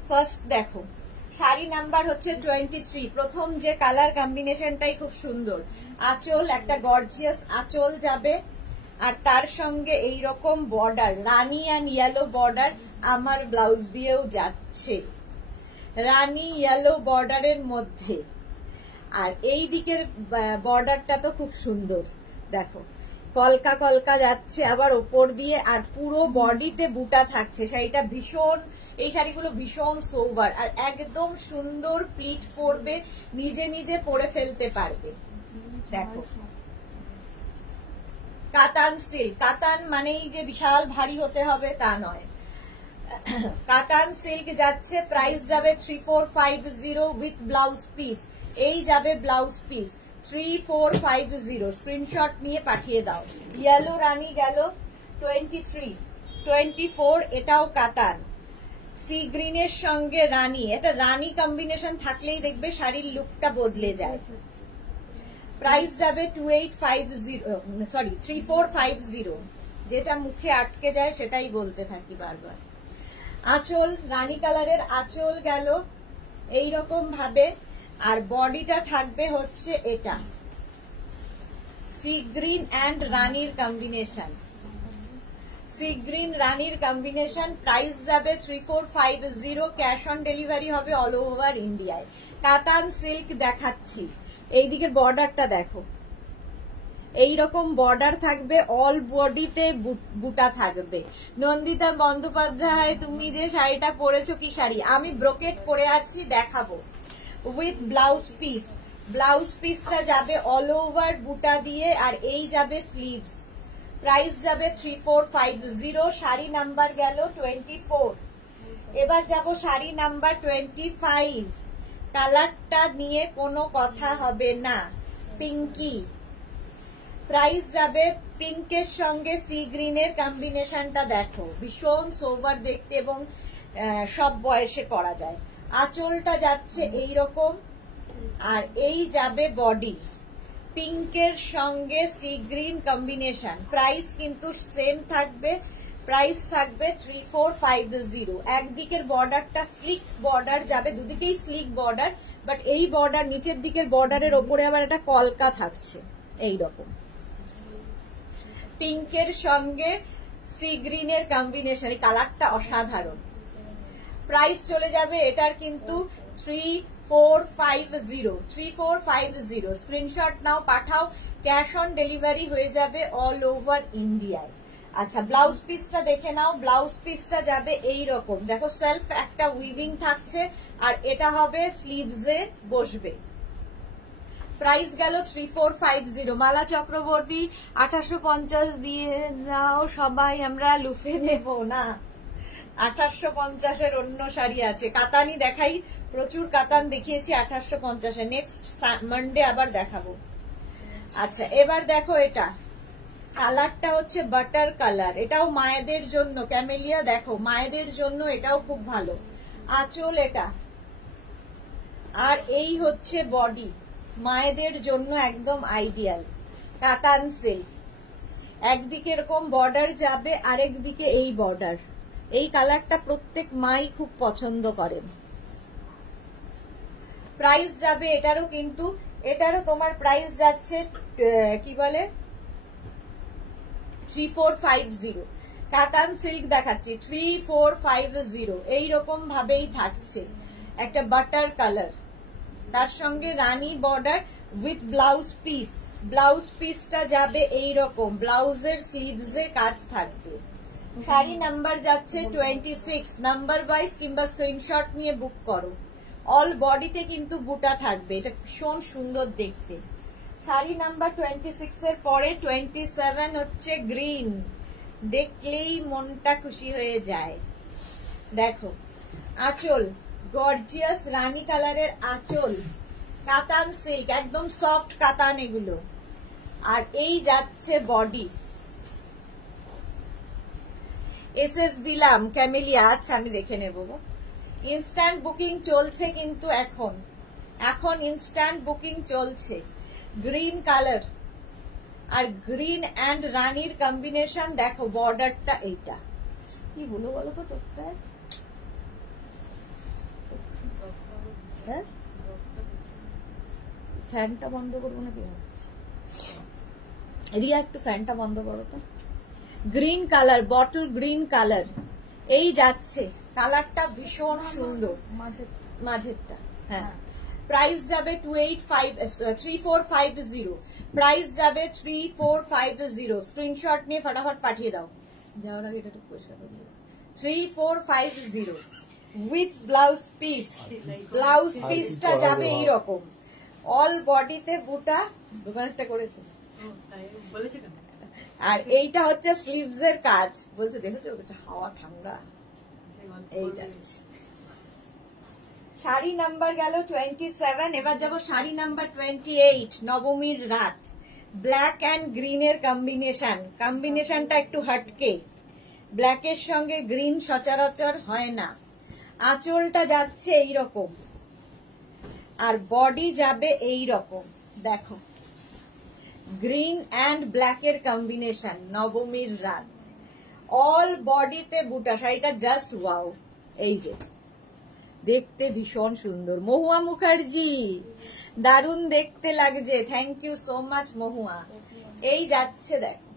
ফার্স্ট দেখো শাড়ি নাম্বার হচ্ছে 23, প্রথম যে কালার কম্বিনেশনটাই খুব সুন্দর। আঁচল একটা গর্জিয়াস আঁচল যাবে, আর তার সঙ্গে এই রকম border, Rani and yellow border আমার ব্লাউজ দিয়েও যাচ্ছে, রানী ইয়েলো বর্ডারের মধ্যে। আর এই দিকের বর্ডারটা তো খুব সুন্দর, দেখো কলকা কলকা যাচ্ছে আবার ওপর দিয়ে, আর পুরো বডিতে বুটা থাকছে। শাড়িটা ভীষণ, এই শাড়িগুলো ভীষণ সোবার, আর একদম সুন্দর প্লিট পরবে, নিজে নিজে পরে ফেলতে পারবে। দেখো কাতান সিল্ক, কাতান মানেই যে বিশাল ভারী হতে হবে তা নয়, কাতান সিল্ক যাচ্ছে, প্রাইস যাবে 3450 উইথ ব্লাউজ পিস। এই যাবে ব্লাউজ পিস 3450, স্ক্রিনশট নিয়ে পাঠিয়ে দাও। ইয়েলো রানী গেল 23, 24 এটাও কাতান, সি গ্রিনের সঙ্গে রানী, এটা রানী কম্বিনেশন থাকলেই দেখবে শাড়ির লুকটা বদলে যায়। প্রাইস যাবে 3450, যেটা মুখে আটকে যায় সেটাই বলতে থাকি বারবার। আঁচল রানী কালারের আঁচল গেল এইরকম ভাবে, আর বডিটা থাকবে হচ্ছে এটা, সি গ্রিন অ্যান্ড রানীর কম্বিনেশন, সি গ্রিন রানীর কম্বিনেশন। প্রাইস যাবে 3450, ক্যাশ অন ডেলিভারি হবে অল ওভার ইন্ডিয়ায়। কাতান সিল্ক দেখাচ্ছি, এইদিকের বর্ডারটা দেখো, এইরকম বর্ডার থাকবে, অল বডিতে বুটা থাকবে। নন্দিতা বন্দ্যোপাধ্যায়, তুমি যে শাড়িটা পরেছো কি শাড়ি? আমি ব্রোকেট পরে আছি, দেখাবো উইথ ব্লাউজ পিস। ব্লাউজ পিসটা যাবে অল ওভার বুটা দিয়ে, আর এই যাবে স্লিভস। প্রাইস যাবে 3450। শাড়ি নাম্বার গেল 24। এবার যাব শাড়ি নাম্বার 25। কালারটা নিয়ে কোনো কথা হবে না, পিঙ্কি। প্রাইস যাবে, পিঙ্কের সঙ্গে সি গ্রিনের কম্বিনেশনটা দেখো, ভীষণ সোবার দেখতে এবং সব বয়সে পরা যায়। আঁচলটা যাচ্ছে এইরকম, আর এই যাবে বডি, পিঙ্কের সঙ্গে সি গ্রিন কম্বিনেশন। প্রাইস কিন্তু সেম থাকবে, প্রাইস থাকবে 3450। একদিকের বর্ডারটা স্লিক বর্ডার যাবে, দুদিকেই স্লিক বর্ডার, বাট এই বর্ডার নিচের দিকের বর্ডারের ওপরে আবার একটা কলকা থাকছে এইরকম। পিঙ্কের সঙ্গে সি গ্রিনের কম্বিনেশন, এই কালারটা অসাধারণ। প্রাইস চলে যাবে এটার কিন্তু 3450। স্ক্রিনশট নাও, পাঠাও, ক্যাশ অন ডেলিভারি হয়ে যাবে অল ওভার ইন্ডিয়ায়। আচ্ছা, ব্লাউজ পিসটা দেখে নাও। ব্লাউজ পিসটা যাবে এইরকম, দেখো সেলফ একটা উইভিং থাকছে, আর এটা হবে স্লিভসে বসবে। প্রাইস গেল 3450। মালা চক্রবর্তী 1850 দিয়ে দাও, সবাই আমরা লুফে নেব না। 1850-এর অন্য শাড়ি আছে, কাতানি দেখাই, প্রচুর কাতান দেখিয়েছি 1850-এ, নেক্সট মানডে আবার দেখাবো। আচ্ছা, এবার দেখো এটা কালারটা হচ্ছে বাটার কালার, এটাও মায়েদের জন্য, ক্যামেলিয়া দেখো মায়েদের জন্য এটাও খুব ভালো। আঁচল এটা, আর এই হচ্ছে বডি, মায়েদের জন্য একদম আইডিয়াল। কাতান সিল্ক, একদিকে এরকম বর্ডার যাবে, আরেক দিকে এই বর্ডার। এই কালারটা প্রত্যেক মাই খুব পছন্দ করেন। প্রাইস যাবে এটারও কিন্তু, এটারও তোমার প্রাইস যাচ্ছে কি বলে 3450। কাতান সিল্ক দেখাচ্ছি 3450। এইরকম ভাবেই থাকছে, একটা বাটার কালার, তার সঙ্গে রানী border with blouse piece. Blouse পিসটা যাবে এইরকম, ব্লাউজের স্লিভসে কাজ থাকবে। শাড়ি নাম্বার যাচ্ছে 26, নাম্বার ওয়াইজ কিংবা স্ক্রিনশট নিয়ে বুক করো। অল বডিতে কিন্তু বুটা থাকবে, এটা ভীষণ সুন্দর দেখতে। শাড়ি নাম্বার 26 এর পরে 27 হচ্ছে গ্রিন, দেখলেই মনটা খুশি হয়ে যায়। দেখো আঁচল, গর্জিয়াস রানী কালারের আঁচল, কাতান সিল্ক, একদম সফট কাতান এগুলো, আর এই যাচ্ছে বডি। এসএস দিলাম ক্যামেলিয়া, আচ্ছা আমি দেখে নেব। ইনস্ট্যান্ট বুকিং চলছে কিন্তু এখন ইনস্ট্যান্ট বুকিং চলছে। গ্রিন কালার, আর গ্রিন অ্যান্ড রানীর কম্বিনেশন দেখো, বর্ডারটা এইটা কি বলো তো তোরটা, ফ্যানটা বন্ধ করবো নাকি? রিয়া একটু ফ্যানটা বন্ধ করো তো। Green colour, bottle green colour, এই যাচ্ছে, কালারটা ভীষণ সুন্দর, মাঝেরটা। হ্যাঁ, প্রাইস যাবে 3450। প্রাইস যাবে 3450। স্ক্রিনশট নিয়ে ফটাফট পাঠিয়ে দাও, যাওয়ার আগে এটা একটু পরিষ্কার করে দিও। 3450 উইথ ব্লাউজ পিস। ব্লাউজ পিসটা যাবে এইরকম, অল বডিতে বুটা, দোকানটা করেছে, আর এইটা হচ্ছে স্লিভস এর কাজ। বলছে দেখেছো এটা হাওয়া ঠান্ডা, এই যাচ্ছে। শাড়ি নাম্বার গেল 27। এবার যাবো শাড়ি নাম্বার 28, নবমীর রাত। ব্ল্যাক অ্যান্ড গ্রিনের কম্বিনেশনটা একটু হটকে, ব্ল্যাকের সঙ্গে গ্রিন সচরাচর হয় না। আঁচলটা যাচ্ছে এইরকম, আর বডি যাবে এইরকম, দেখো গ্রিন অ্যান্ড ব্ল্যাকের কম্বিনেশন, নবমীর রাত, অল বডিতে বুটা। শাড়িটা জাস্ট ওয়াও, এই যে দেখতে ভীষণ সুন্দর। মহুয়া মুখার্জি, দারুণ দেখতে লাগছে, থ্যাংক ইউ সো মাচ মহুয়া। এই যাচ্ছে দেখো,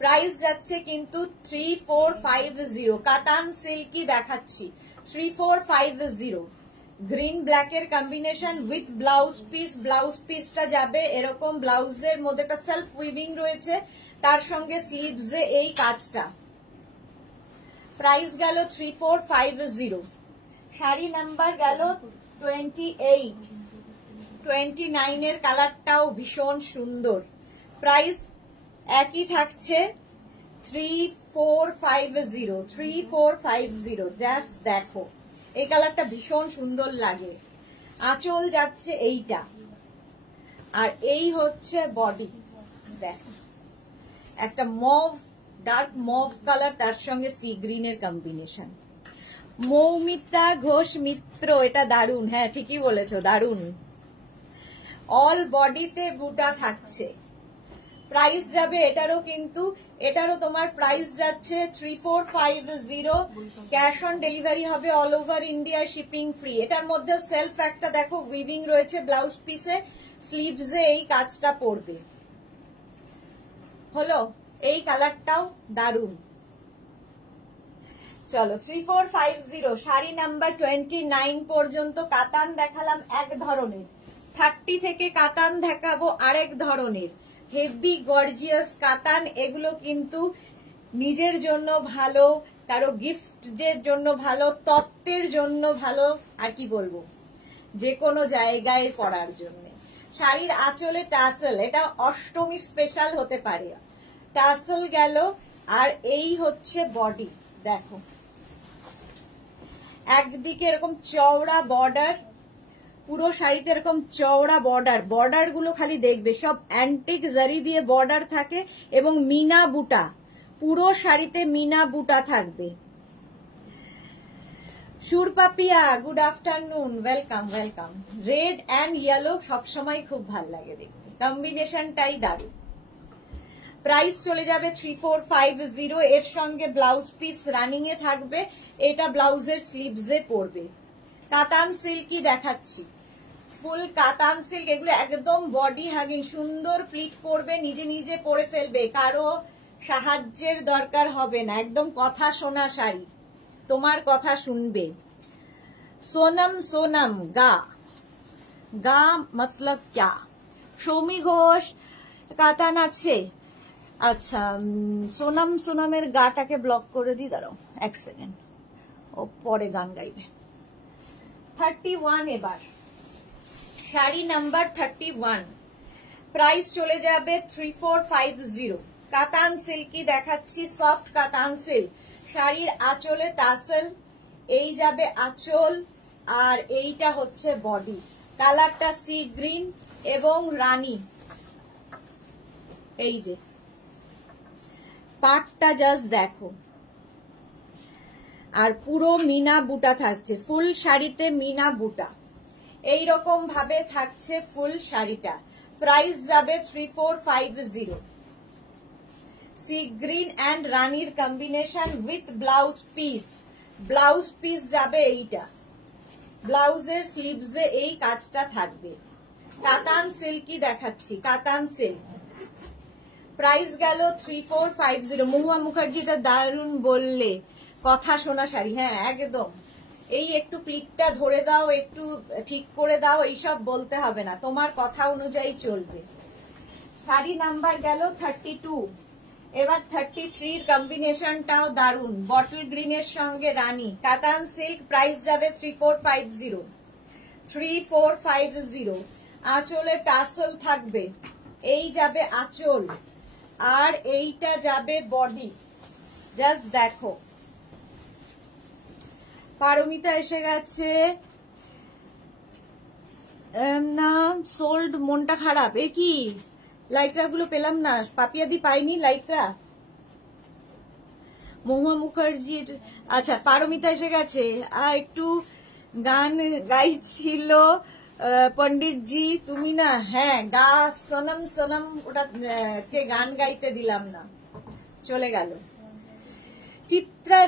প্রাইস যাচ্ছে কিন্তু 3450। কাতান সিল্কি দেখাচ্ছি 3450। গ্রিন ব্ল্যাক এর combination with blouse piece. Blouse পিসটা যাবে এরকম, ব্লাউজের মধ্যে একটা সেলফ উইভিং রয়েছে, তার সঙ্গে স্লিভসে এই কাজটা। প্রাইস গেল 3450। শাড়ি নাম্বার গেল 28। 29 এর কালারটাও ভীষণ সুন্দর। প্রাইস একই থাকছে 3450। 3450। জাস্ট দেখো, এই কালারটা ভীষণ সুন্দর লাগে। আঁচল যাচ্ছে এইটা, আর এই হচ্ছে বডি। দেখো একটা মভ, ডার্ক মভ কালার, তার সঙ্গে সি গ্রিন এর কম্বিনেশন। মৌমিতা ঘোষ মিত্র, এটা দারুন। হ্যাঁ ঠিকই বলেছো, দারুন। অল বডিতে বুটা থাকছে। প্রাইস যাবে এটারও কিন্তু, এটারও তোমার প্রাইস যাচ্ছে 3450। ক্যাশ অন ডেলিভারি হবে all over India, shipping free. এটার মধ্যে সেলফ একটা দেখো উইভিং রয়েছে, ব্লাউজ পিসে স্লিভসে এই কাজটা পড়বে। হলো, এই কালারটাও দারুন। চলো 3450। শাড়ি নাম্বার 29 পর্যন্ত কাতান দেখালাম এক ধরনের, 30 থেকে কাতান দেখাবো আরেক ধরনের। হেভি গর্জিয়াস কাতান। এগুলো কিন্তু নিজের জন্য ভালো, কারো গিফটের জন্য ভালো, তত্ত্বের জন্য ভালো, আর কি বলবো, যে কোনো জায়গায় পরার জন্য। শাড়ির আঁচলে টাসেল, এটা অষ্টমী স্পেশাল হতে পারে। টাসেল গেল, আর এই হচ্ছে বডি। দেখো একদিকে এরকম চওড়া বর্ডার, পুরো শাড়িতে এরকম চওড়া বর্ডার। বর্ডার গুলো খালি দেখবে সব অ্যান্টিক জারি দিয়ে বর্ডার থাকে, এবং মিনা বুটা, পুরো শাড়িতে মিনা বুটা থাকবে। Surpapiya good afternoon, welcome welcome. Red and yellow সবসময় খুব ভাল লাগে দেখতে, কম্বিনেশনটাই দারুণ। প্রাইস চলে যাবে 3450। এর সঙ্গে ব্লাউজ পিস রানিং এ থাকবে, এটা ব্লাউজের স্লিভসে পড়বে। কাতান সিল্কি দেখাচ্ছি, ফুল কাতান সিল্ক। এগুলো একদম বডি হাগিং, সুন্দর প্লিট পড়বে, নিজে নিজে পরে ফেলবে, কারো সাহায্যের দরকার হবে না। একদম কথা শোনা শাড়ি, তোমার কথা শুনবে। সোনম সোনম গা, গা মতলব ক্যা? সৌমি ঘোষ কাতান আছে। আচ্ছা, সোনাম সোনামের গাটাকে ব্লক করে দিই, দাঁড়াও এক সেকেন্ড, ও পরে গান গাইবে। 31 এবার শাড়ি নাম্বার 31। প্রাইস চলে যাবে 3450। কাতান সিল্কি দেখাচ্ছি, সফট কাতান সিল্ক। শাড়ির আঁচলে টাসেল, এই যাবে আঁচল, আর এইটা হচ্ছে বডি। কালারটা সি গ্রিন এবং রানী। এই যে পাটটা জাস্ট দেখো, আর পুরো মিনা বুটা থাকছে, ফুল শাড়িতে মিনা বুটা এইরকম ভাবে থাকছে ফুল শাড়িটা। প্রাইস যাবে 3450। সি গ্রিন অ্যান্ড রানীর combination with blouse piece. Blouse piece যাবে এইটা, ব্লাউজের স্লিভসে এই কাজটা থাকবে। কাতান সিল্কি দেখাচ্ছি, কাতান সিল্ক। প্রাইস গেল 3450। মহুয়া মুখার্জি এটা দারুণ বললে, কথা শোনা শাড়ি। হ্যাঁ একদম, এই একটু প্লিটটা ধরে দাও, একটু ঠিক করে দাও, এইসব বলতে হবে না, তোমার কথা অনুযায়ী চলবে। শাড়ি নাম্বার গেল 32। এবার 33 এর কম্বিনেশনটাও দারুণ, বটল গ্রিনের সঙ্গে রানী। কাতান সিল্ক। প্রাইস যাবে 3450। 3450। আঁচলে টাসেল থাকবে, এই যাবে আঁচল, আর এইটা যাবে বডি। জাস্ট দেখো, পারমিতা এসে গেছে। না সোল্ড, মনটা খারাপ। এ কি লাইকরা গুলো পেলাম না, পাপিয়াদি পাইনি লাইকরা। মহুয়া মুখার্জি, আচ্ছা পারমিতা এসে গেছে। একটু গান গাইছিল পন্ডিতজি, তুমি না? হ্যাঁ গা, সোনম সোনম, ওটা কে গান গাইতে দিলাম না, চলে গেল। Chitra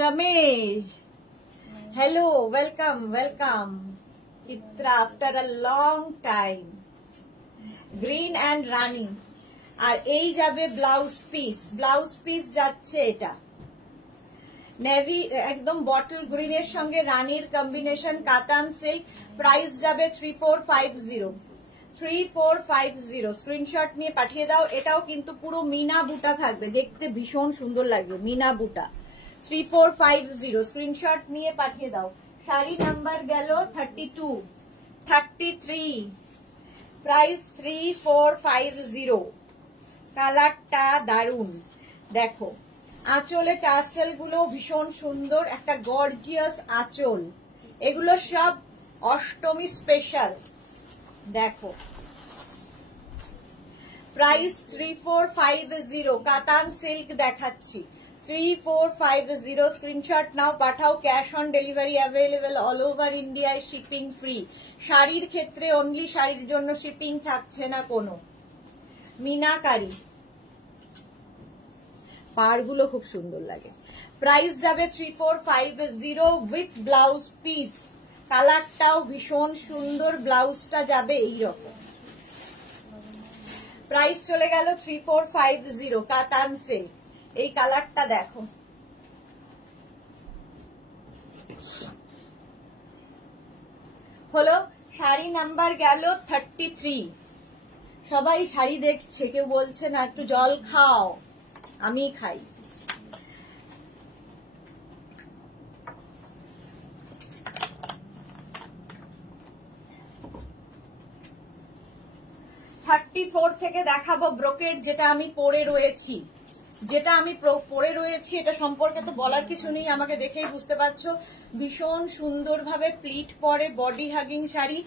Ramesh, hello, welcome welcome Chitra, after a long time. Green and রানি। আর এই যাবে ব্লাউজ পিস যাচ্ছে এটা নেভি, একদম বটল গ্রিনের সঙ্গে রানীর কম্বিনেশন, কাতান সিল্ক। প্রাইস যাবে 3450 স্ক্রিনশট নিয়ে পাঠিয়ে দাও। এটাও কিন্তু পুরো মিনা বুটা থাকবে, দেখতে ভীষণ সুন্দর লাগবে, মিনা বুটা। 3450 স্ক্রিনশট নিয়ে পাঠিয়ে দাও। শাড়ি নাম্বার গেল 32, 33, প্রাইস 3450। কালারটা দারুন, দেখো আঁচলে টার্সেল গুলো ভীষণ সুন্দর, একটা গর্জিয়াস আঁচল। এগুলো সব অষ্টমী স্পেশাল, দেখো। প্রাইস 3450, কাতান সিল্ক দেখাচ্ছি 3450। স্ক্রিনশট নাও, পাঠাও। Cash on delivery available all over ইন্ডিয়ায়, শিপিং ফ্রি। শাড়ির ক্ষেত্রে অনলি শাড়ির জন্য শিপিং থাকছে না কোনো। মিনাকারি পাড়গুলো খুব সুন্দর লাগে। প্রাইস যাবে 3450 উইথ ব্লাউজ পিস। কালারটাও ভীষণ সুন্দর, ব্লাউজটা যাবে এইরকম। প্রাইস চলে গেল 3450, কাতান সিল্ক। এই কালারটা দেখো, হলো শাড়ি নাম্বার গেল 33। সবাই শাড়ি দেখছে, কেউ বলছে না একটু জল খাও, আমি খাই। থার্টি ফোর থেকে দেখাবো ব্রোকেড, যেটা আমি পরে রয়েছি। এটা সম্পর্কে তো বলার কিছু নেই, আমাকে দেখেই বুঝতে পারছো। ভীষণ সুন্দরভাবে প্লিট পরে, বডি হাগিং শাড়ি,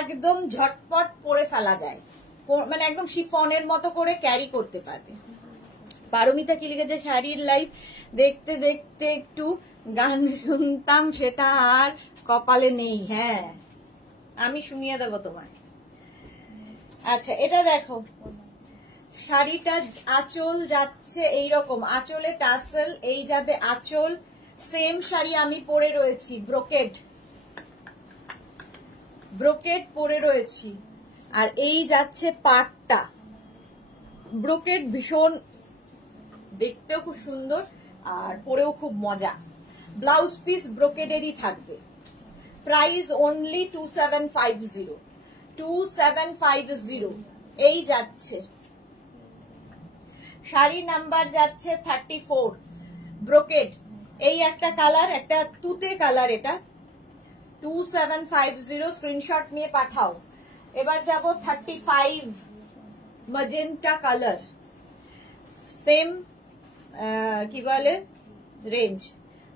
একদম ঝটপট পরে ফেলা যায়, মানে একদম শিফনের মতো করে ক্যারি করতে পারবে। পারমিতা কি লিখেছে, শাড়ির লাইভ দেখতে দেখতে একটু গান শুনতাম, সেটা আর কপালে নেই। হ্যাঁ, আমি শুনিয়ে দেবো তোমায়। আচ্ছা, এটা দেখো, শাড়িটা আঁচল যাচ্ছে এইরকম, আঁচলে টাসেল, এই যাবে আঁচল। সেম শাড়ি আমি পরে রয়েছি, ব্রোকেড পরে রয়েছি। আর এই যাচ্ছে পাটটা, ব্রোকেড ভীষণ দেখতেও খুব সুন্দর আর পরেও খুব মজা। ব্লাউজ পিস ব্রোকেডেরই থাকবে। প্রাইস অনলি 2750, এই যাচ্ছে। শাড়ি নাম্বার যাচ্ছে 34, ব্রোকেড। এই একটা কালার, একটা তুতে কালার, এটা 2750, স্ক্রিনশট নিয়ে পাঠাও। এবার যাব 35, ম্যাজেন্টা কালার, সেম কি বলে রেঞ্জ,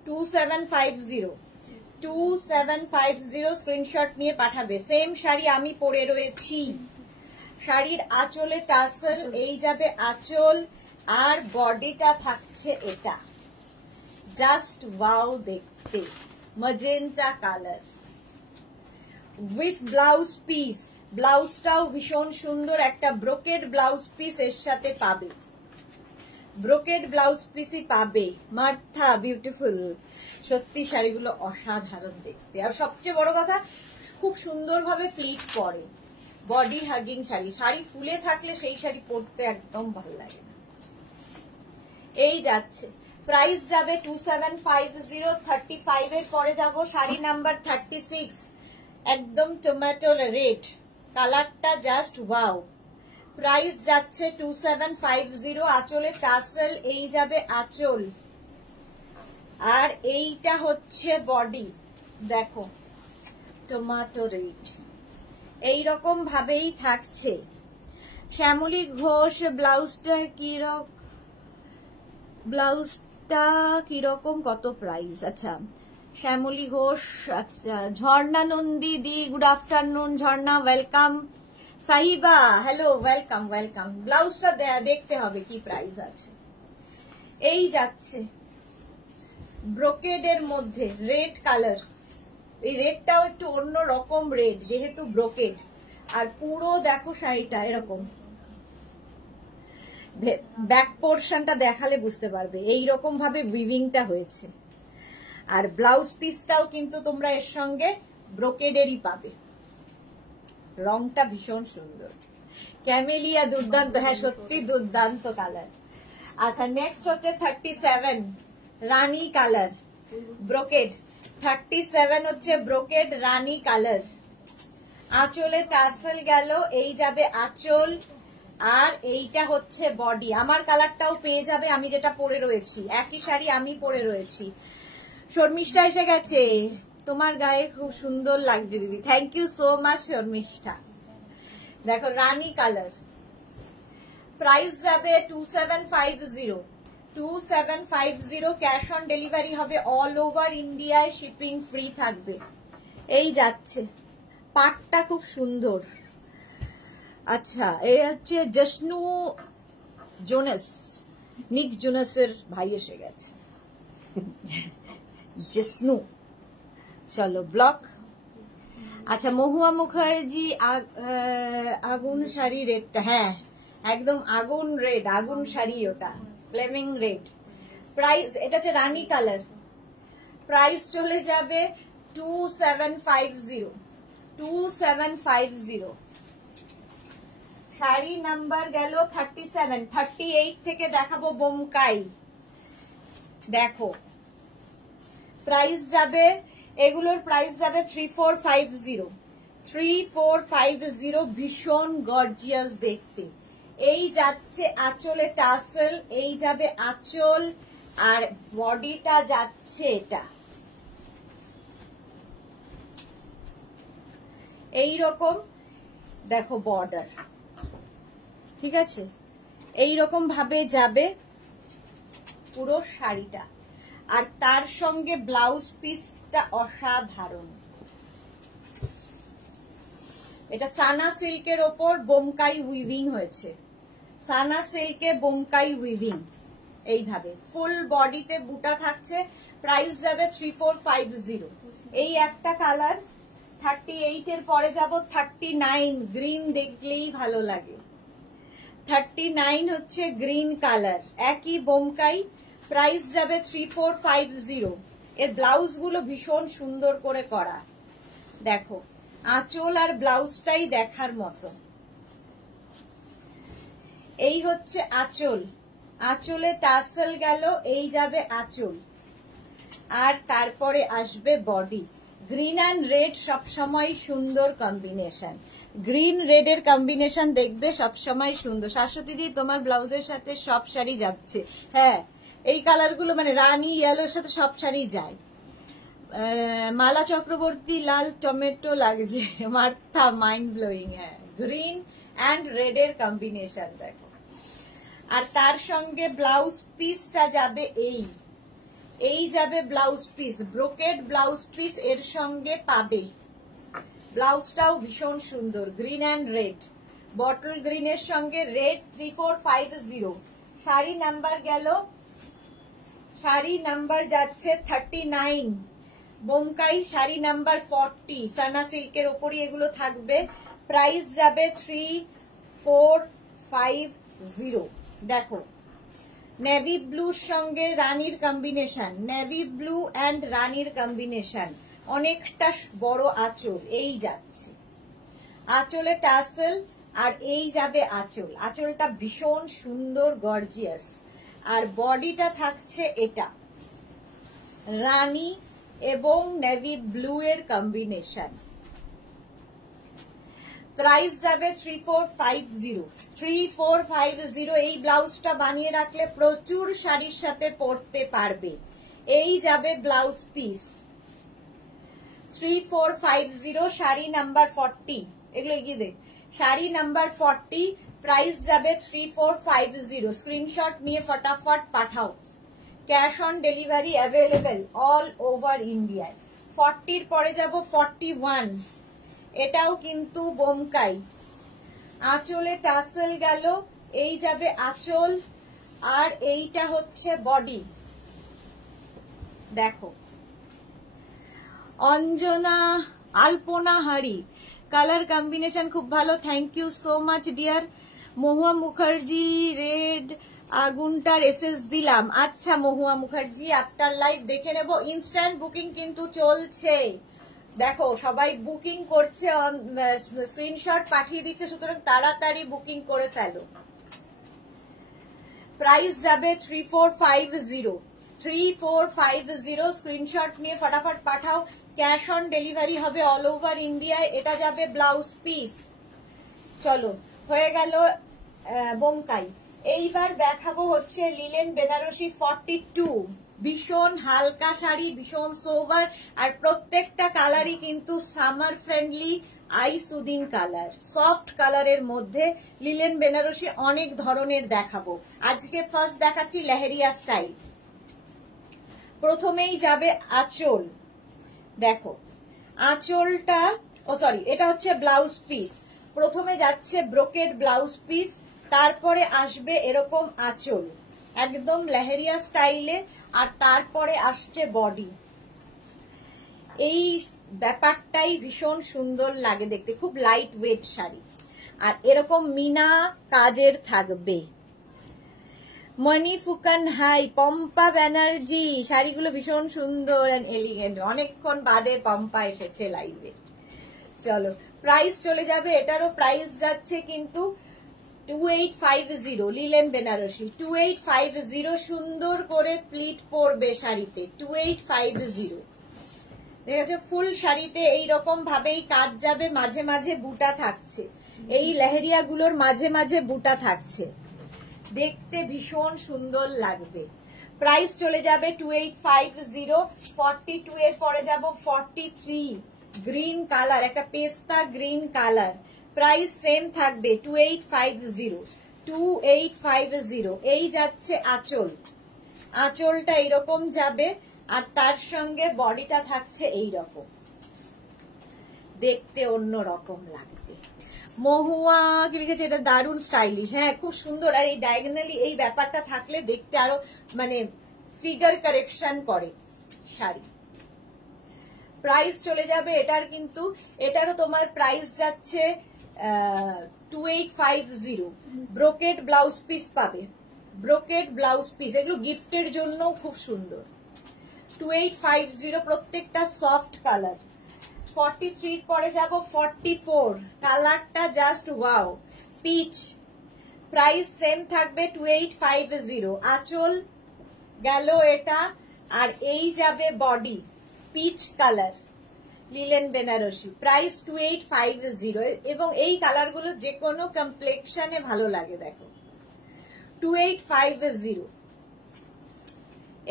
2750, স্ক্রিনশট নিয়ে পাঠাবে। সেম শাড়ি আমি পরে রয়েছি। শাড়ির আঁচলে টাসেল, এই যাবে আঁচল, আর বডিটা থাকছে এটা, জাস্ট ওয়াও দেখতে, magenta colour with blouse piece. ব্লাউজটাও ভীষণ সুন্দর, একটা ব্রোকেড ব্লাউজ পিস এর সাথে পাবে, ব্রোকেড ব্লাউজ পিসই পাবে। মার্থা বিউটিফুল, সত্যি শাড়িগুলো অসাধারণ দেখতে, আর সবচেয়ে বড় কথা খুব সুন্দরভাবে প্লিট পরে, বডি হাগিং শাড়ি। শাড়ি ফুলে থাকলে সেই শাড়ি পরতে একদম ভালো লাগে না। এই যাচ্ছে, প্রাইস যাবে 2750। 35 এর পরে যাব শাড়ি নাম্বার 36, একদম টমেটো রেড, কালারটা জাস্ট ওয়াও। প্রাইস যাচ্ছে 2750, আঁচলে টাসেল, এই যাবে আঁচল, আর এইটা হচ্ছে বডি, দেখো টমেটো রেড, এইরকম ভাবেই থাকছে। শ্যামলী ঘোষ, ব্লাউজটা কিরকম, কত প্রাইস? আচ্ছা, শ্যামলী ঘোষ, আচ্ছা। ঝর্ণা নন্দী দি, গুড আফটারনুন ঝর্ণা, ওয়েলকাম। Sahiba, hello, welcome. ব্লাউজটা দেখতে হবে কি প্রাইস আছে। এই যাচ্ছে ব্রোকেডের মধ্যে রেড কালার, এই রেডটাও একটু অন্য রকম রেড, যেহেতু ব্রোকেড। আর পুরো দেখো শাড়িটা এরকম, ব্যাক পোর্শনটা দেখালে বুঝতে পারবে এইরকম ভাবে উইভিংটা হয়েছে। আর ব্লাউজ পিসটাও কিন্তু তোমরা এর সঙ্গে ব্রোকেডেরই পাবে, রংটা ভীষণ সুন্দর। ক্যামেলিয়া দুর্দান্ত, হ্যাঁ সত্যি দুর্দান্ত কালার। আচ্ছা নেক্সট হচ্ছে 37 রানী কালার ব্রোকেড। 37 হচ্ছে ব্রোকেড রানী কালার। আঁচলে টাসেল গেল, এই যাবে আঁচল, আর এইটা হচ্ছে বডি। আমার কালারটাও পেয়ে যাবে, আমি যেটা পরে রয়েছি, একই শাড়ি আমি পরে রয়েছি। শর্মিষ্ঠা এসে গেছে, তোমার গায়ে খুব সুন্দর লাগছে দিদি, thank you so much Sharmishtha. দেখো রানী কালার, প্রাইস যাবে 2750, 2750, ক্যাশ অন ডেলিভারি হবে, অল ওভার ইন্ডিয়ায় শিপিং ফ্রি থাকবে। এই যাচ্ছে, পাটটা খুব সুন্দর। আচ্ছা এই হচ্ছে জশনু জোনাস, নিক জোনাসের ভাই এসে গেছে জশনু। চলো ব্লক। আচ্ছা মহুয়া মুখার্জি আগুন শাড়ি রেডটা, হ্যাঁ একদম আগুন রেড, আগুন শাড়ি ওটা ফ্লেমিং রেড। প্রাইস এটা হচ্ছে রানী কালার, প্রাইস চলে যাবে 2750, 2750। শাড়ি নাম্বার গেল 37, 38 থেকে দেখাবো বোমকাই। দেখো প্রাইস যাবে, এগুলোর প্রাইস যাবে 3450, 3450, ভীষণ গর্জিয়াস দেখতে। এই যাচ্ছে আঁচলে টাসেল, এই যাবে আঁচল, আর বডিটা যাচ্ছে এটা এই রকম। দেখো বর্ডার, ঠিক আছে, এই রকম ভাবে যাবে পুরো শাড়িটা, আর তার সঙ্গে ব্লাউজ পিসটা অসাধারণ। এটা সানা সিল্কের ওপর বোমকাই উইভিং হয়েছে, সানা সিল্কে বোমকাই উইভিং, এইভাবে ফুল বডিতে বুটা থাকছে। প্রাইস যাবে 3450। এই একটা কালার 38 এর পরে যাব 39, গ্রিন দেখলেই ভালো লাগে। 39 হচ্ছে গ্রিন কালার, একই বোমকাই, প্রাইস যাবে 3450। এর ব্লাউজ গুলো ভীষণ সুন্দর করে করা, দেখো আঁচল আর ব্লাউজটাই দেখার মতো। এই হচ্ছে আঁচল, আঁচলে টাসেল গেল, এই যাবে আঁচল, আর তারপরে আসবে বডি। গ্রিন অ্যান্ড রেড সবসময় সুন্দর কম্বিনেশন, গ্রিন রেড এর কম্বিনেশন দেখবে সবসময় সুন্দর। শাশ্বতী দি তোমার ব্লাউজের সাথে সব শাড়ি যাচ্ছে, হ্যাঁ এই কালার গুলো মানে রানী ইয়েলোর সাথে সব শাড়ি যায়। মালা চক্রবর্তী লাল টমেটো লাগছে, মার্থা মাইন্ড ব্লোয়িং, হ্যাঁ গ্রিন অ্যান্ড রেড এর কম্বিনেশন দেখো। আর তার সঙ্গে ব্লাউজ পিসটা যাবে এই যাবে blouse piece, brocade blouse piece এর সঙ্গে পাবে। ব্লাউজটাও ভীষণ সুন্দর, গ্রিন অ্যান্ড রেড, বটল গ্রিনের সঙ্গে রেড। 3450। শাড়ি নাম্বার গেল, শাড়ি নাম্বার যাচ্ছে 39, বোমকাই শাড়ি নাম্বার 40, সানা সিল্কের ওপরই এগুলো থাকবে। প্রাইস যাবে 3450। দেখো নেভি ব্লুর সঙ্গে রানীর কম্বিনেশন, নেভি ব্লু অ্যান্ড রানীর কম্বিনেশন, অনেকটা বড় আঁচল, এই যাচ্ছে আঁচলে টাসেল, আর এই যাবে আঁচল, আঁচলটা ভীষণ সুন্দর গর্জিয়াস, আর বডিটা থাকছে এটা রানী এবং নেভি ব্লু এর কম্বিনেশন। প্রাইস যাবে 3450, 3450। এই ব্লাউজটা বানিয়ে রাখলে প্রচুর শাড়ির সাথে পরতে পারবে। এই যাবে ব্লাউজ পিস 3450, শাড়ি নাম্বার 40, এগুলো এগিয়ে দে, শাড়ি নাম্বার 40, প্রাইস যাবে 3450। স্ক্রিনশট নিয়ে ফটাফট পাঠাও, cash on delivery available all over ইন্ডিয়ায়। 40 পরে যাব 41, এটাও কিন্তু বোমকাই, আঁচলে টাসেল গেল, এই যাবে আঁচল, আর এইটা হচ্ছে বডি। দেখো অঞ্জনা আলপনা হাড়ি, কালার কম্বিনেশন খুব ভালো, thank you so much dear. Mahua Mukherjee red আগুনটার এসএস দিলাম। আচ্ছা মহুয়া মুখার্জি আফটার লাইভ দেখে নেব, ইনস্ট্যান্ট বুকিং কিন্তু চলছে, দেখো সবাই বুকিং করছে, স্ক্রিনশট পাঠিয়ে দিচ্ছে, সুতরাং তাড়াতাড়ি বুকিং করে ফেলো। প্রাইস যাবে 3450, 3450। স্ক্রিনশট নিয়ে ফটাফট পাঠাও। ক্যাশ অন ডেলিভারি হবে অল ওভার ইন্ডিয়ায়। এটা যাবে ব্লাউজ পিস। চলো হয়ে গেল বোমকাই। এইবার দেখাবো হচ্ছে লিলেন বেনারসি 42। ভীষণ হালকা শাড়ি, ভীষণ সোবার, আর প্রত্যেকটা কালারই কিন্তু summer friendly, I soothing colour, soft কালারের মধ্যে লিলেন বেনারসি অনেক ধরনের দেখাবো। আজকে ফার্স্ট দেখাচ্ছি লেহেরিয়া স্টাইল। প্রথমেই যাবে আঁচল। দেখো আঁচলটা, এটা হচ্ছে ব্লাউজ পিস। প্রথমে যাচ্ছে ব্রোকেড ব্লাউজ পিস, তারপরে আসবে এরকম আঁচল একদম লেহেরিয়া স্টাইলে, আর তারপরে আসছে বডি। এই ব্যাপারটাই ভীষণ সুন্দর লাগে দেখতে, খুব লাইট ওয়েট শাড়ি, আর এরকম মিনা কাজের থাকবে। মনি ফুকান হাই, পম্পা ব্যানার্জি, শাড়িগুলো ভীষণ সুন্দর এন্ড এলিগেন্ট। অনেকক্ষণ বাদে পম্পা এসেছে লাইভে। চলো প্রাইস চলে যাবে, এটারও প্রাইস যাচ্ছে কিন্তু 2850। লিলেন বেনারসি 2850। সুন্দর করে প্লিট পরবে শাড়িতে 2850। দেখেছো ফুল শাড়িতে এইরকম ভাবেই কাজ যাবে, মাঝে মাঝে বুটা থাকছে, এই লেহেরিয়া গুলোর মাঝে মাঝে বুটা থাকছে, দেখতে ভীষণ সুন্দর লাগবে। প্রাইস চলে যাবে 2850। 42 এর পরে যাব 43, গ্রিন কালার, একটা পেস্তা গ্রিন কালার। প্রাইস সেম থাকবে 2850, 2850। এই যাচ্ছে আঁচল, আঁচলটা এইরকম যাবে, আর তার সঙ্গে বডিটা থাকছে এইরকম, দেখতে অন্য রকম লাগবে। মহুয়া কি লিখেছে, এটা দারুণ স্টাইলিশ। হ্যাঁ খুব সুন্দর, আর এই ডায়াগোনালি এই ব্যাপারটা থাকলে দেখতে আরো মানে ফিগার কারেকশন করে শাড়ি। প্রাইস চলে যাবে এটার, কিন্তু এটারও তোমার প্রাইস যাচ্ছে 2850। ব্রোকেড ব্লাউজ পিস পাবে, ব্রোকেড ব্লাউজ পিস, এগুলো গিফটের জন্য খুব সুন্দর। 2850, প্রত্যেকটা সফট কালার। 43 পরে যাব 44, কালারটা just wow, peach. Price same থাকবে 2850। আঁচল গেল এটা, আর এই যাবে body, peach colour, linen Benarasi. Price 2850, এবং এই কালারগুলো যে কোনো কমপ্লেক্সনে ভালো লাগে। দেখো 2850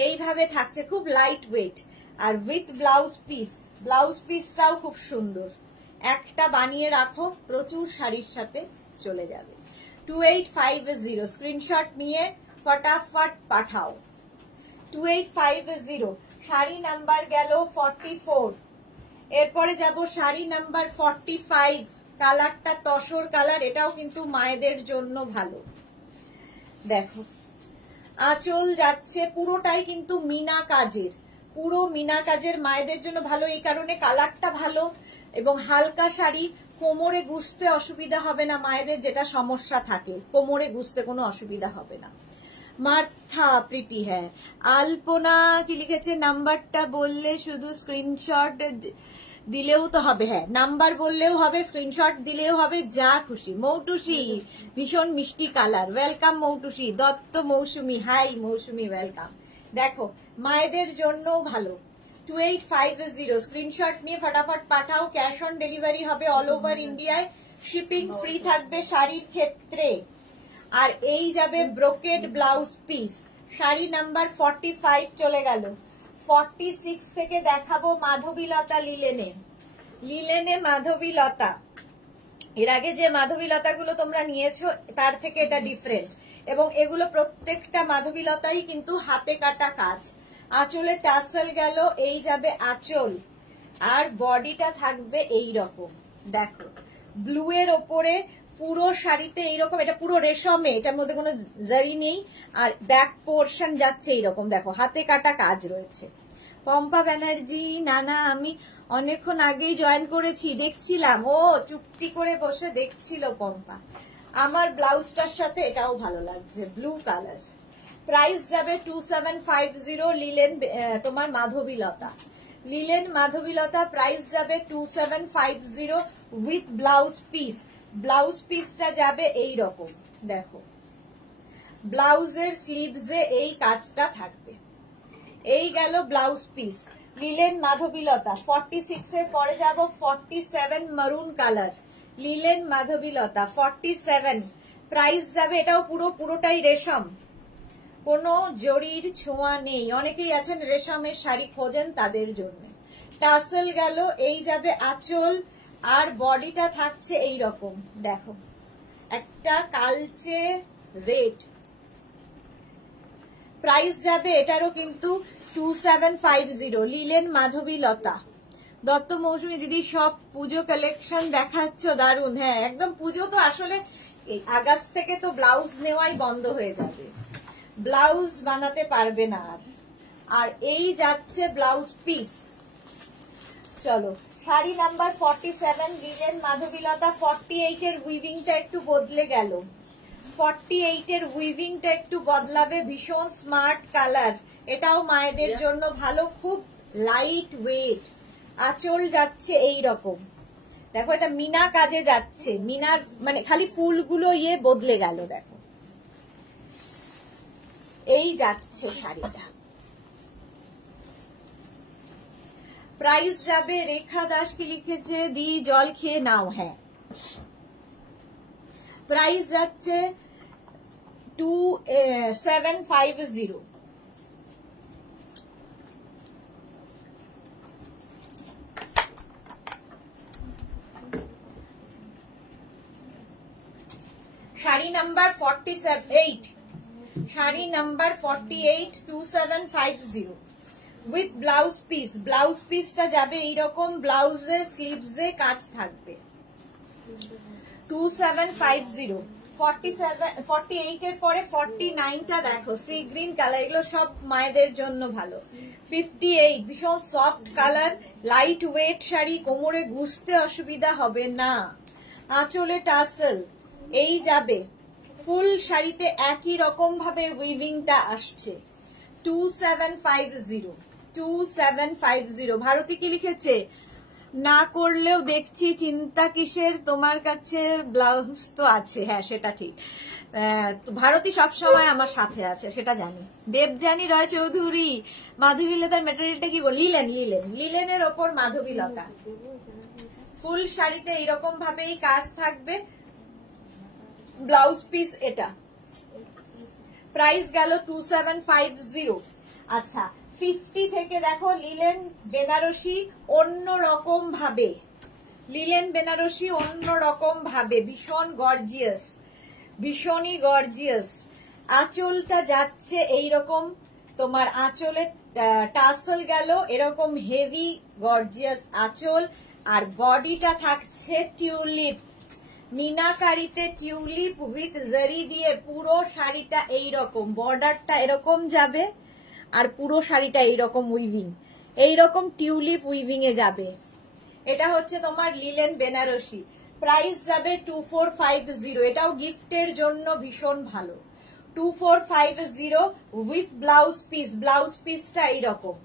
এইভাবে থাকছে, খুব লাইট ওয়েট, আর উইথ ব্লাউজ পিস। ব্লাউজ পিসটাও খুব সুন্দর, একটা বানিয়ে রাখো, প্রচুর শাড়ির সাথে চলে যাবে। 2850, স্ক্রিনশট নিয়ে ফটাফট পাঠাও। 2850। শাড়ি নাম্বার গেল 44। এরপরে যাব শাড়ি নাম্বার 45, কালারটা তসর কালার, এটাও কিন্তু মায়েদের জন্য ভালো। দেখো আঁচল যাচ্ছে পুরোটাই কিন্তু মিনা কাজের, পুরো মিনা কাজের, মায়েদের জন্য ভালো এই কারণে কালারটা ভালো, এবং হালকা শাড়ি, কোমরে গুছতে অসুবিধা হবে না, মায়েদের যেটা সমস্যা থাকে কোমরে গুছতে কোনো অসুবিধা হবে না। মার্থা প্রিটি, হ্যাঁ। আলপনা কি লিখেছে, নাম্বারটা বললে শুধু স্ক্রিনশট দিলেও তো হবে, হ্যাঁ নাম্বার বললেও হবে, স্ক্রিনশট দিলেও হবে, যা খুশি। মৌটুসি ভীষণ মিষ্টি কালার, ওয়েলকাম মৌটুসি। দত্ত মৌসুমি, হাই মৌসুমি, ওয়েলকাম। দেখো মায়েদের জন্য ভালো। 2850, স্ক্রিনশট নিয়ে ফটাফট পাঠাও। ক্যাশ অন ডেলিভারি হবে অল ওভার ইন্ডিয়ায়, শিপিং ফ্রি থাকবে শাড়ির ক্ষেত্রে। আর এই যাবে brocade blouse piece. Sari number 45 চলে গেল। 46 থেকে দেখাবো মাধবীলতা লিলেনে, লিলেনে মাধবীলতা। এর আগে যে মাধবীলতা গুলো তোমরা নিয়েছো তার থেকে এটা ডিফারেন্ট, এবং এগুলো প্রত্যেকটা মাধবীলতাই কিন্তু হাতে কাটা কাজ। আঁচলে টাসেল গেল, এই যাবে আঁচল, আর বডিটা থাকবে এই রকম। দেখো ব্লু এর ওপরে পুরো শাড়িতে এইরকম, এটা পুরো রেশমে, এটার মধ্যে কোনো জারি নেই, আর ব্যাক পোর্শন যাচ্ছে এইরকম। দেখো হাতে কাটা কাজ রয়েছে। পম্পা ব্যানার্জি, নানা আমি অনেকক্ষণ আগেই জয়েন করেছি, দেখছিলাম, ও চুপটি করে বসে দেখছিল পম্পা। আমার ব্লাউজটার সাথে এটাও ভালো লাগছে, ব্লু কালার। প্রাইস যাবে 2750, লিলেন তোমার মাধবীলতা। লিলেন মাধবীলতা, প্রাইস যাবে 2750 উইথ ব্লাউজ পিস। ব্লাউজ পিসটা যাবে এই রকম, দেখো ব্লাউজের স্লিভসে এই কাজটা থাকবে। এই গেল ব্লাউজ পিস, লিলেন মাধবীলতা। 46 এর পরে যাব 47 মারুন কালার, লিলেন মাধবীলতা 47, প্রাইস যাবে, এটাও পুরোটাই রেশম, কোনো জরির ছোঁয়া নেই। অনেকেই আছেন রেশমের শাড়ি খোঁজেন, তাদের জন্য। টাসেল গেল, এই যাবে আঁচল, আর বডিটা থাকছে এই রকম, দেখো একটা কালচে রেড। প্রাইস যাবে এটারও কিন্তু 2750, লিলেন মাধবীলতা। দত্ত মৌসুমী দিদি সব পুজো কালেকশন দেখাচ্ছ, দারুন। হ্যাঁ একদম পুজো তো আসলে আগস্ট থেকে তো ব্লাউজ নেওয়াই বন্ধ হয়ে যাবে, ব্লাউজ বানাতে পারবে না আর। আর এই যাচ্ছে ব্লাউজ পিস। চলো শাড়ি নাম্বার 47, লিলেন মাধবীলতা। 48 এর উইভিংটা একটু বদলে গেল, 48 এর উইভিংটা একটু বদলাবে, ভীষণ স্মার্ট কালার, এটাও মায়েদের জন্য ভালো, খুব লাইট ওয়েট। আঁচল যাচ্ছে এই রকম, দেখো এটা মিনা কাজে যাচ্ছে, মিনার মানে খালি ফুলগুলো বদলে গেল, দেখো এই যাচ্ছে শাড়িটা। প্রাইস যাবে, রেখা দাস কি লিখেছে, দি জল খেয়ে নাও, হ্যাঁ প্রাইস যাচ্ছে 2750। Sari number 48, sari number 48 2750 with blouse piece. Blouse পিসটা যাবে এইরকম, ব্লাউজের স্লিভসে কাজ থাকবে, 2750। 48 এর পরে 49টা দেখো, সি গ্রিন কালার, এগুলো সব মায়েদের জন্য ভালো। 58 ভীষণ soft colour, light weight sari, কোমরে গুছতে অসুবিধা হবে না। আঁচলে টাসেল, এই যাবে ফুল শাড়িতে একই রকম ভাবে উইভিংটা আসছে, 2750, 2750। ভারতী কি লিখেছে, না করলেও দেখছি চিন্তা কিসের, তোমার কাছে ব্লাউজ তো আছে। হ্যাঁ সেটা ঠিক, ভারতী সবসময় আমার সাথে আছে, সেটা জানি। দেবজানী রয় চৌধুরী, মাধবীলতার ম্যাটেরিয়ালটা কি গো, লিলেন, লিলেন, লিলেনের ওপর মাধবীলতা, ফুল শাড়িতে এইরকম ভাবেই কাজ থাকবে, ব্লাউজ পিস এটা। প্রাইস গেল 2750। আচ্ছা 50 থেকে দেখো লিলেন বেনারসি অন্য রকম ভাবে, লিলেন বেনারসি অন্য রকম ভাবে, ভীষণ গর্জিয়াস, ভীষণই গর্জিয়াস। আঁচলটা যাচ্ছে এইরকম, তোমার আঁচলে টাসেল গেল এরকম হেভি গর্জিয়াস আঁচল, আর বডিটা থাকছে টিউলিপ, মিনাকারিতে টিউলিপ উইথ জারি দিয়ে, পুরো শাড়িটা এইরকম, বর্ডারটা এরকম যাবে, আর পুরো শাড়িটা এইরকম উইভিং, এইরকম টিউলিপ উইভিং এ যাবে। এটা হচ্ছে তোমার লিলেন বেনারসি। প্রাইস যাবে 2450, এটাও গিফটের জন্য ভীষণ ভালো, 2450 উইথ ব্লাউজ পিস। ব্লাউজ পিসটা এইরকম,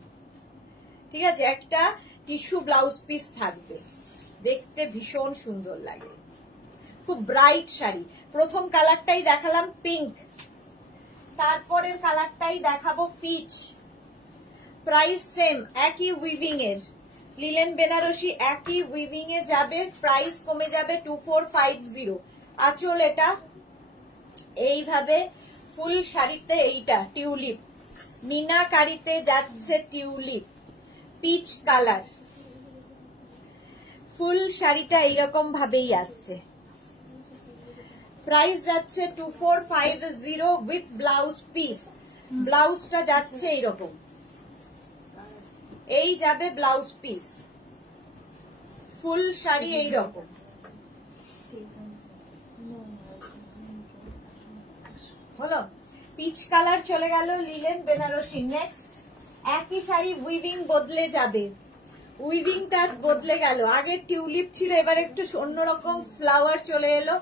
ঠিক আছে, একটা টিস্যু ব্লাউজ পিস থাকবে, দেখতে ভীষণ সুন্দর লাগে, খুব ব্রাইট শাড়ি। প্রথম কালারটাই দেখালাম পিঙ্ক, তারপরের কালারটাই দেখাবো পিচ। প্রাইস সেম, একই উইভিং এর, লিলেন বেনারসি একই উইভিং এ যাবে, প্রাইস কমে যাবে 2450। আঁচল এটা এইভাবে, ফুল শাড়িতে এইটা টিউলিপ, মিনাকারিতে যাচ্ছে টিউলিপ, পিচ কালার, ফুল শাড়িটা এইরকম ভাবেই আসছে। প্রাইস যাচ্ছে 2450 উইথ ব্লাউজ পিস। ব্লাউজটা যাচ্ছে এইরকম, এই যাবে ব্লাউজ পিস, ফুল শাড়ি এইরকম। হলো, পিচ কালার চলে গেল লিলেন বেনারসি। নেক্সট একই শাড়ি উইভিং বদলে যাবে, উইভিংটা বদলে গেল, আগে টিউলিপ ছিল, এবার একটু অন্যরকম ফ্লাওয়ার চলে এলো,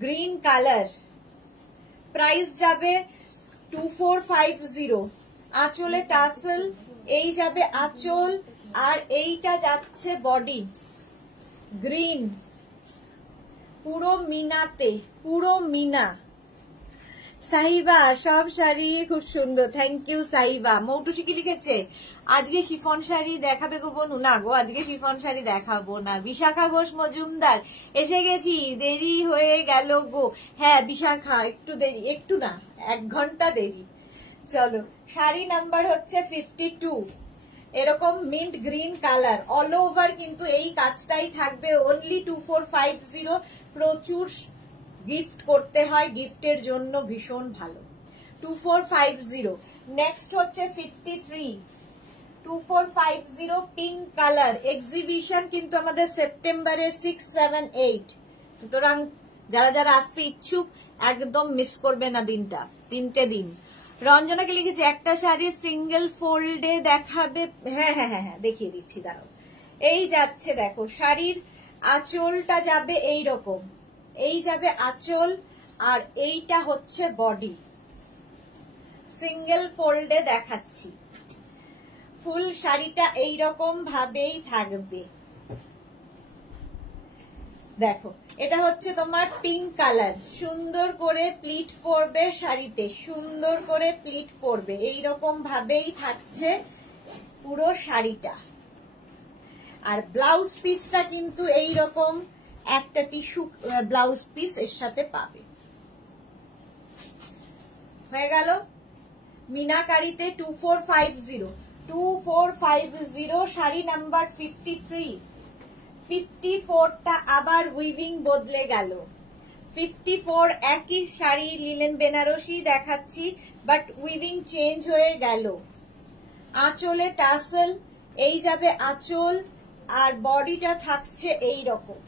গ্রিন কালার। প্রাইস যাবে 2450। আঁচলে টাসেল, এই যাবে আঁচল, আর এইটা যাচ্ছে বডি গ্রিন, পুরো মিনাতে, পুরো মিনা। সাহিবা সব শাড়ি খুব সুন্দর, থ্যাংক ইউ সাহিবা। মৌটুসি কি লিখেছে, আজকে শিফন শাড়ি দেখাবে গো বনু? না গো, আজকে শিফন শাড়ি দেখাবো না। বিশাখা ঘোষ মজুমদার, এসে গেছি, দেরি হয়ে গেল গো। হ্যাঁ বিশাখা, একটু দেরি, একটু না 1 ঘন্টা দেরি। চলো, শাড়ি নাম্বার হচ্ছে 52। এরকম mint green colour, all over কিন্তু এই কাজটাই থাকবে। অনলি 2450। প্রচুর গিফট করতে হয়, গিফটের জন্য ভীষণ ভালো। 2450। নেক্সট হচ্ছে 53। 2450 পিঙ্ক কালার। এক্সিবিশন কিন্তু আমাদের সেপ্টেম্বরে 6, 7, 8। সুতরাং যারা যারা আসতে ইচ্ছুক একদম মিস করবে না দিনটা, 3টে দিন। রঞ্জনাকে লিখেছে একটা শাড়ি সিঙ্গেল ফোল্ডে দেখাবে? হ্যাঁ হ্যাঁ হ্যাঁ হ্যাঁ, দেখিয়ে দিচ্ছি, দাঁড়াও। এই যাচ্ছে দেখো, শাড়ির আঁচলটা যাবে এই রকম, এই যাবে আঁচল, আর এইটা হচ্ছে বডি। সিঙ্গেল ফোল্ডে দেখাচ্ছি। ফুল শাড়িটা এইরকম ভাবেই থাকবে। দেখো, এটা হচ্ছে তোমার পিঙ্ক কালার, সুন্দর করে প্লিট পরবে শাড়িতে, সুন্দর করে প্লিট পরবে, এইরকম ভাবেই থাকছে পুরো শাড়িটা। আর ব্লাউজ পিসটা কিন্তু এইরকম একটা টিস্যু ব্লাউজ পিস এর সাথে পাবে। হয়ে গেল মিনাকারিতে 2450। 2450 শাড়ি নাম্বার 53। 54টা আবার উইভিং বদলে গেল। 54 একই শাড়ি, লিলেন বেনারসি দেখাচ্ছি, বাট উইভিং চেঞ্জ হয়ে গেল। আঁচলে টাসেল, এই যাবে আঁচল, আর বডিটা থাকছে এই রকম।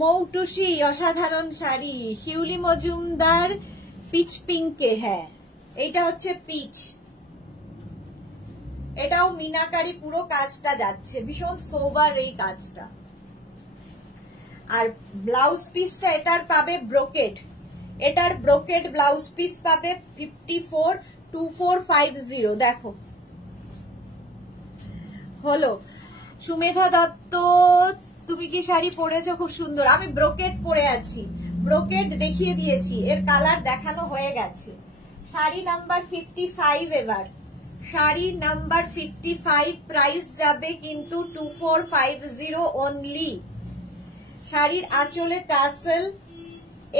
মৌটুসি অসাধারণ শাড়ি, শিউলি মজুমদার পিচ পিঙ্কে। হ্যাঁ, এইটা হচ্ছে পিচ, এটাও মিনাকারি, পুরো কাজটা যাচ্ছে, ভীষণ সোবার এই কাজটা। আর ব্লাউজ পিসটা এটার পাবে ব্রোকেড, এটার ব্রোকেড ব্লাউজ পিস পাবে 54। 2450। দেখো হলো। সুমেধা দত্ত, তুমি কি শাড়ি পরেছো? খুব সুন্দর। আমি ব্রোকেড পরে আছি, ব্রোকেড দেখিয়ে দিয়েছি, এর কালার দেখানো হয়ে গেছে। শাড়ি নাম্বার 55 এবার, শাড়ি নাম্বার 55। প্রাইস যাবে কিন্তু 2450 অনলি। শাড়ির আঁচলে টাসেল,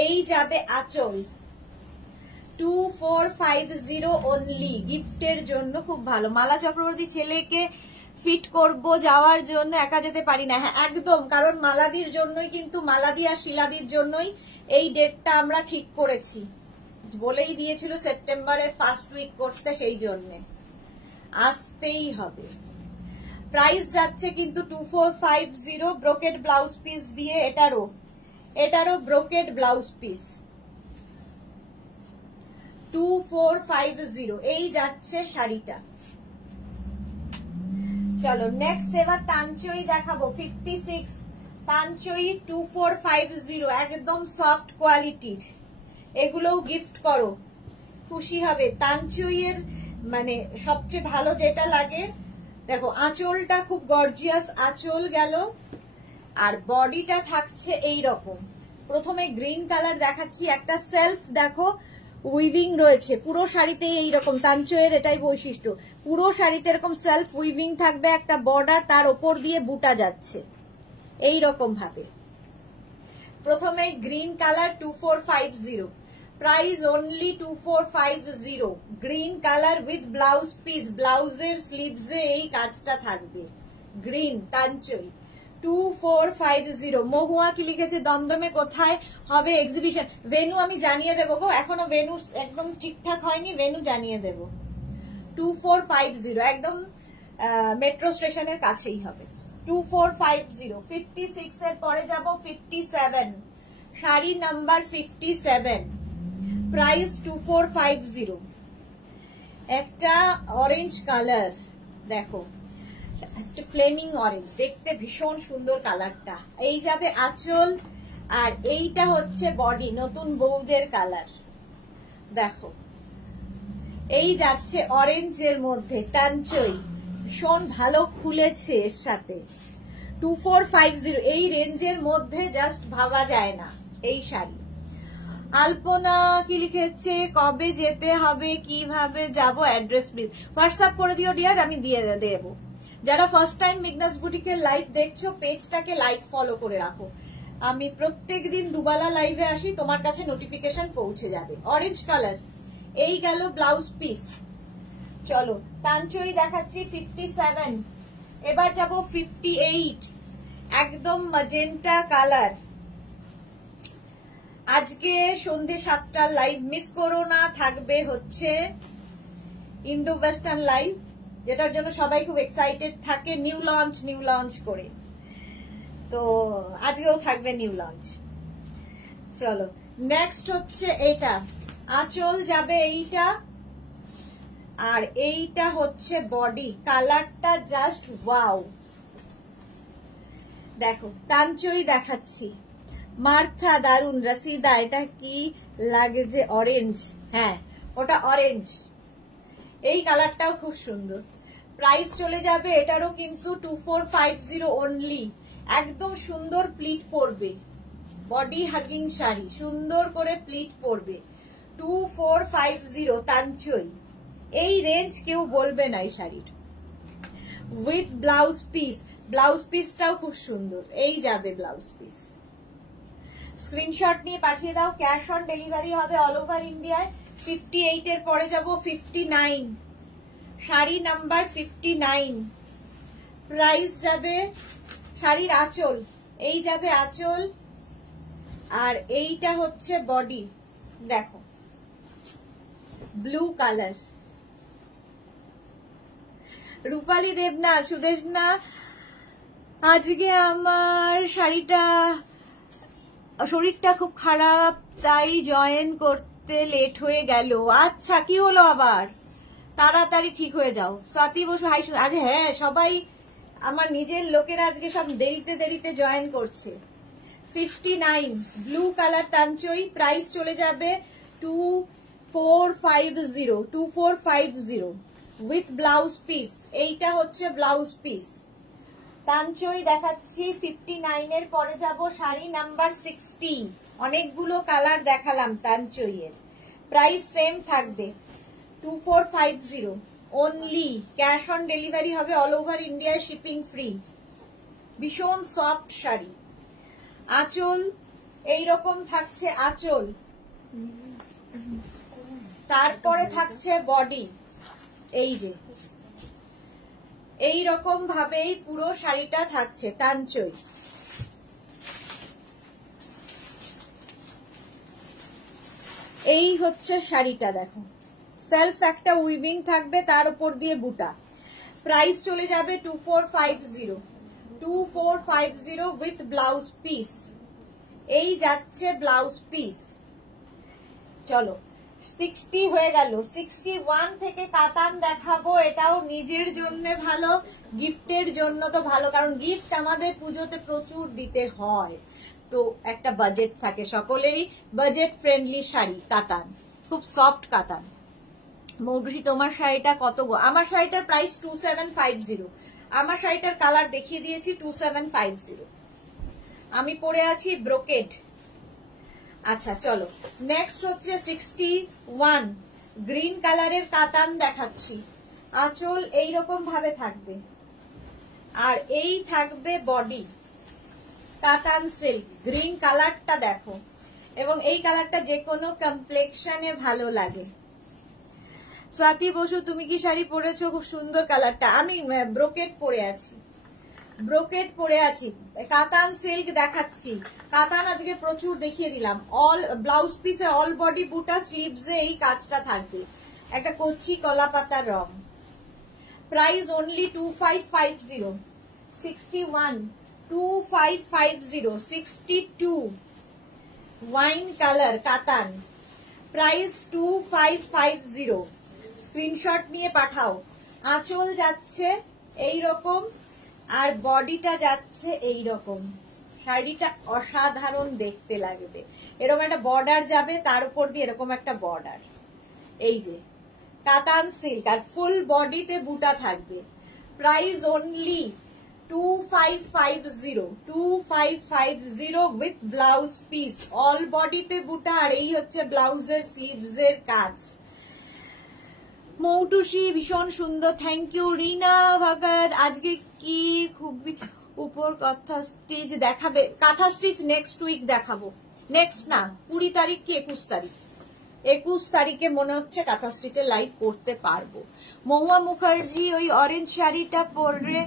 এই যাবে আঁচল। 2450 অনলি, গিফটের জন্য খুব ভালো। মালা চক্রবর্তী, ছেলেকে ফিট করব, যাওয়ার জন্য একা যেতে পারি না। হ্যাঁ একদম, কারণ মালাদির জন্যই কিন্তু, মালাদি আর শিলাদির জন্যই এই ডেটটা আমরা ঠিক করেছি, বলেই দিয়েছিল সেপ্টেম্বরের ফার্স্ট উইক করতে, সেই জন্য আসতেই হবে। প্রাইস যাচ্ছে কিন্তু 2450 ব্রোকেড ব্লাউজ পিস দিয়ে। এটারও ব্রোকেড ব্লাউজ পিস 2450। এই যাচ্ছে শাড়িটা। চলো নেক্সট এবার তানচই দেখাবো 56। তানচই 2450, একদম সফট কোয়ালিটির। এগুলোও গিফট করো, খুশি হবে। তানচই এর মানে সবচেয়ে ভালো যেটা লাগে, দেখো আঁচলটা খুব গর্জিয়াস আঁচল গেল, আর বডিটা থাকছে এই রকম। প্রথমে গ্রিন কালার দেখাচ্ছি, একটা সেলফ দেখো উইভিং রয়েছে পুরো শাড়িতে এইরকম। তানচইয়ের এটাই বৈশিষ্ট্য, পুরো শাড়িতে এরকম সেলফ উইভিং থাকবে, একটা বর্ডার, তার ওপর দিয়ে বুটা যাচ্ছে এই রকম ভাবে। প্রথমে green colour 2450, price only 2450। Green colour with blouse piece, ব্লাউজের স্লিভসে এই কাজটা থাকবে। গ্রিন তানচই 2450। মহুয়া কি লিখেছে, দমদমে কোথায় হবে এক্সিবিশন? ভেনু আমি জানিয়ে দেবো গো, এখনো ভেনু একদম ঠিকঠাক হয়নি, ভেনু জানিয়ে দেবো। 2450 একদম মেট্রো স্টেশনের কাছেই হবে। 2450। 56 এর পরে যাব 57। Sari number 57, price 2450। একটা অরেঞ্জ কালার, দেখো একটা ফ্লেমিং অরেঞ্জ, দেখতে ভীষণ সুন্দর কালারটা। এই যাবে আঁচল, আর এইটা হচ্ছে বডি, নতুন বউদের কালার। দেখো এই যাচ্ছে অরেঞ্জের মধ্যে, তানচই ভীষণ ভালো খুলেছে এর সাথে। 2450 এই রেঞ্জের মধ্যে জাস্ট ভাবা যায় না এই শাড়ি। আলপনা কি লিখেছে, কবে যেতে হবে, কিভাবে যাব, অ্যাড্রেস প্লিজ হোয়াটসঅ্যাপ করে দিও ডিয়ার, আমি দিয়ে দেব। যারা ফার্স্ট টাইম মেঘনাস বুটিকের লাইভ দেখছো পেজটাকে লাইক ফলো করে রাখো। আমি প্রত্যেকদিন দুবেলা লাইভে আসি, তোমার কাছে নোটিফিকেশন পৌঁছে যাবে। অরেঞ্জ কালার, এই গেল ব্লাউজ পিস। চলো তানচই দেখাচ্ছি 57, এবার যাব 58, একদম ম্যাজেন্টা কালার। আজকে সন্ধ্যে 7টার লাইভ মিস করো না, থাকবে হচ্ছে ইন্দো ওয়েস্টার্ন লাইভ, যেটার জন্য সবাই খুব এক্সাইটেড থাকে, নিউ লঞ্চ করে। তো আজকেও থাকবে নিউ লঞ্চ। চলো নেক্সট হচ্ছে এটা, আঁচল যাবে এইটা, আর এইটা হচ্ছে বডি। কালারটা জাস্ট ওয়াও, দেখো তানচই দেখাচ্ছি। মার্থা দারুন, রসিদা এটা কি লাগে যে অরেঞ্জ, হ্যাঁ ওটা অরেঞ্জ। এই কালারটাও খুব সুন্দর। প্রাইস চলে যাবে এটারও কিন্তু 2450 অনলি। একদম সুন্দর প্লিট পড়বে, বডি হাগিং শাড়ি, সুন্দর করে প্লিট পড়বে। 2450 তানচই, এই রেঞ্জ কেউ বলবে না এই শাড়ির। উইথ ব্লাউজ পিস, ব্লাউজ পিসটাও খুব সুন্দর। এই যাবে ব্লাউজ পিস, স্ক্রিনশট নিয়ে পাঠিয়ে দাও। ক্যাশ অন ডেলিভারি হবে অল ওভার ইন্ডিয়ায়। 58 এর পরে যাব 59, শাড়ি নাম্বার 59। প্রাইস যাবে, শাড়ির আঁচল, এই যাবে আঁচল, আর এইটা হচ্ছে বডি। দেখো ব্লু কালার। রূপালী দেবনাথ, সুদেশনা আজকে আমার শরীরটা খুব খারাপ, তাই জয়েন করতে লেট হয়ে গেল। আচ্ছা কি হলো আবার, তাড়াতাড়ি ঠিক হয়ে যাও। স্বাতি বসু হাই, আজ হ্যাঁ সবাই আমার নিজের লোকেরা আজকে সব দেরিতে জয়েন করছে। 59 ব্লু কালার তানচই, প্রাইস চলে যাবে 2450 উইথ ব্লাউজ পিস। এইটা হচ্ছে ব্লাউজ পিস। তানচই দেখাচ্ছি 59 এর পরে যাব শাড়ি নাম্বার 60। অনেকগুলো কালার দেখালাম তানচই এর, প্রাইস সেম থাকবে 2450 অনলি। ক্যাশ অন ডেলিভারি হবে অল ওভার ইন্ডিয়ায়, শিপিং ফ্রি। ভীষণ সফট শাড়ি। আঁচল এইরকম থাকছে আঁচল, তারপরে থাকছে বডি। এই যে এই রকম ভাবেই পুরো শাড়িটা থাকছে তানচই। এই হচ্ছে শাড়িটা, দেখো সেলফ একটা উইভিং থাকবে, তার উপর দিয়ে বুটা। প্রাইস চলে যাবে 2450 উইথ ব্লাউজ পিস। এই যাচ্ছে ব্লাউজ পিস। চলো 60 হয়ে গেল। 61 থেকে কাতান দেখাবো, এটাও নিজের জন্য ভালো, গিফটের জন্য তো ভালো, কারণ গিফট আমাদের পুজোতে প্রচুর দিতে হয়, তো একটা বাজেট থাকে সকলেরই। বাজেট ফ্রেন্ডলি শাড়ি কাতান, খুব সফট কাতান। মৌটুসি তোমার শাড়িটা কত গো? আমার শাড়িটার প্রাইস 2750। আমার শাড়িটার কালার দেখিয়ে দিয়েছি 2750। আমি পরে আছি ব্রোকেড। আচ্ছা চলো নেক্সট হচ্ছে 61 গ্রিন কালারের কাতান দেখাচ্ছি। আঁচল এইরকম ভাবে থাকবে, আর এই থাকবে বডি। কাতান সিল্ক, গ্রিন কালারটা দেখো, এবং এই কালারটা যে কোনো কমপ্লেক্সনে ভালো লাগে। স্বাতি বসু তুমি কি শাড়ি পরেছো? খুব সুন্দর কালারটা। আমি ব্রোকেড পরে আছি, কাতান সিল্ক দেখাচ্ছি। কাতান আজকে প্রচুর দেখিয়ে দিলাম। অল ব্লাউজ পিসে অল বডি বুটা, স্লিভসে এই কাজটা থাকবে, একটা কচি কলা পাতার রং। Price only 2550। 61 2550। 62 ওয়াইন কালার কাতান, প্রাইস 2550। স্ক্রিনশট নিয়ে পাঠাও। আঁচল যাচ্ছে এইরকম, আর বডিটা যাচ্ছে এইরকম। শাড়িটা অসাধারণ দেখতে লাগবে। এরকম একটা বর্ডার যাবে, তার উপর দিয়ে এরকম একটা বর্ডার। এই যে কাতান সিল্ক আর ফুল বডিতে বুটা থাকবে। Price only 2550 with blouse piece, all বডিতে বুটা। আর এই হচ্ছে ব্লাউজের স্লিভস এর কাজ। মৌটুসি ভীষণ সুন্দর, থ্যাংক ইউ। রিনা ভগত আজকে কি খুবই উপর কাঁথা স্টিচ দেখাবে? কাঁথা স্টিচ নেক্সট উইক দেখাবো। নেক্সট না, 20 তারিখ কি 21 তারিখ, 21 তারিখে মনে হচ্ছে কাঁথা স্টিচের লাইভ করতে পারবো। মহুয়া মুখার্জি ওই অরেঞ্জ শাড়িটা পরে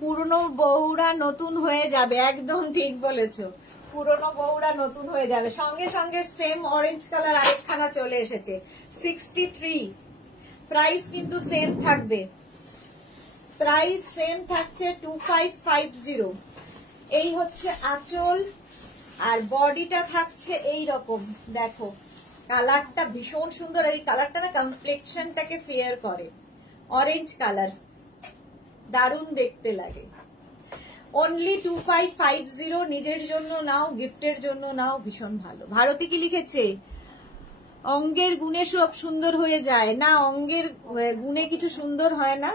পুরনো বউরা নতুন হয়ে যাবে। একদম ঠিক বলেছো, পুরনো বউরা নতুন হয়ে যাবে। সঙ্গে সঙ্গে সেম অরেঞ্জ কালার আরেকখানা চলে এসেছে 63। প্রাইস কিন্তু সেম থাকবে, প্রাইস সেম থাকছে 2550। এই হচ্ছে আঁচল আর বডিটা থাকছে এই রকম। দেখো কালারটা ভীষণ সুন্দর, এই কালারটা না কমপ্লেক্সনটাকে ফেয়ার করে। অরেঞ্জ কালার দারুণ দেখতে লাগে। অনলি 2550, নিজের জন্য নাও, গিফটের জন্য নাও, ভীষণ ভালো। ভারতী কি লিখেছে? অঙ্গের গুণে সব সুন্দর হয়ে যায় না, অঙ্গের গুণে কিছু সুন্দর হয় না,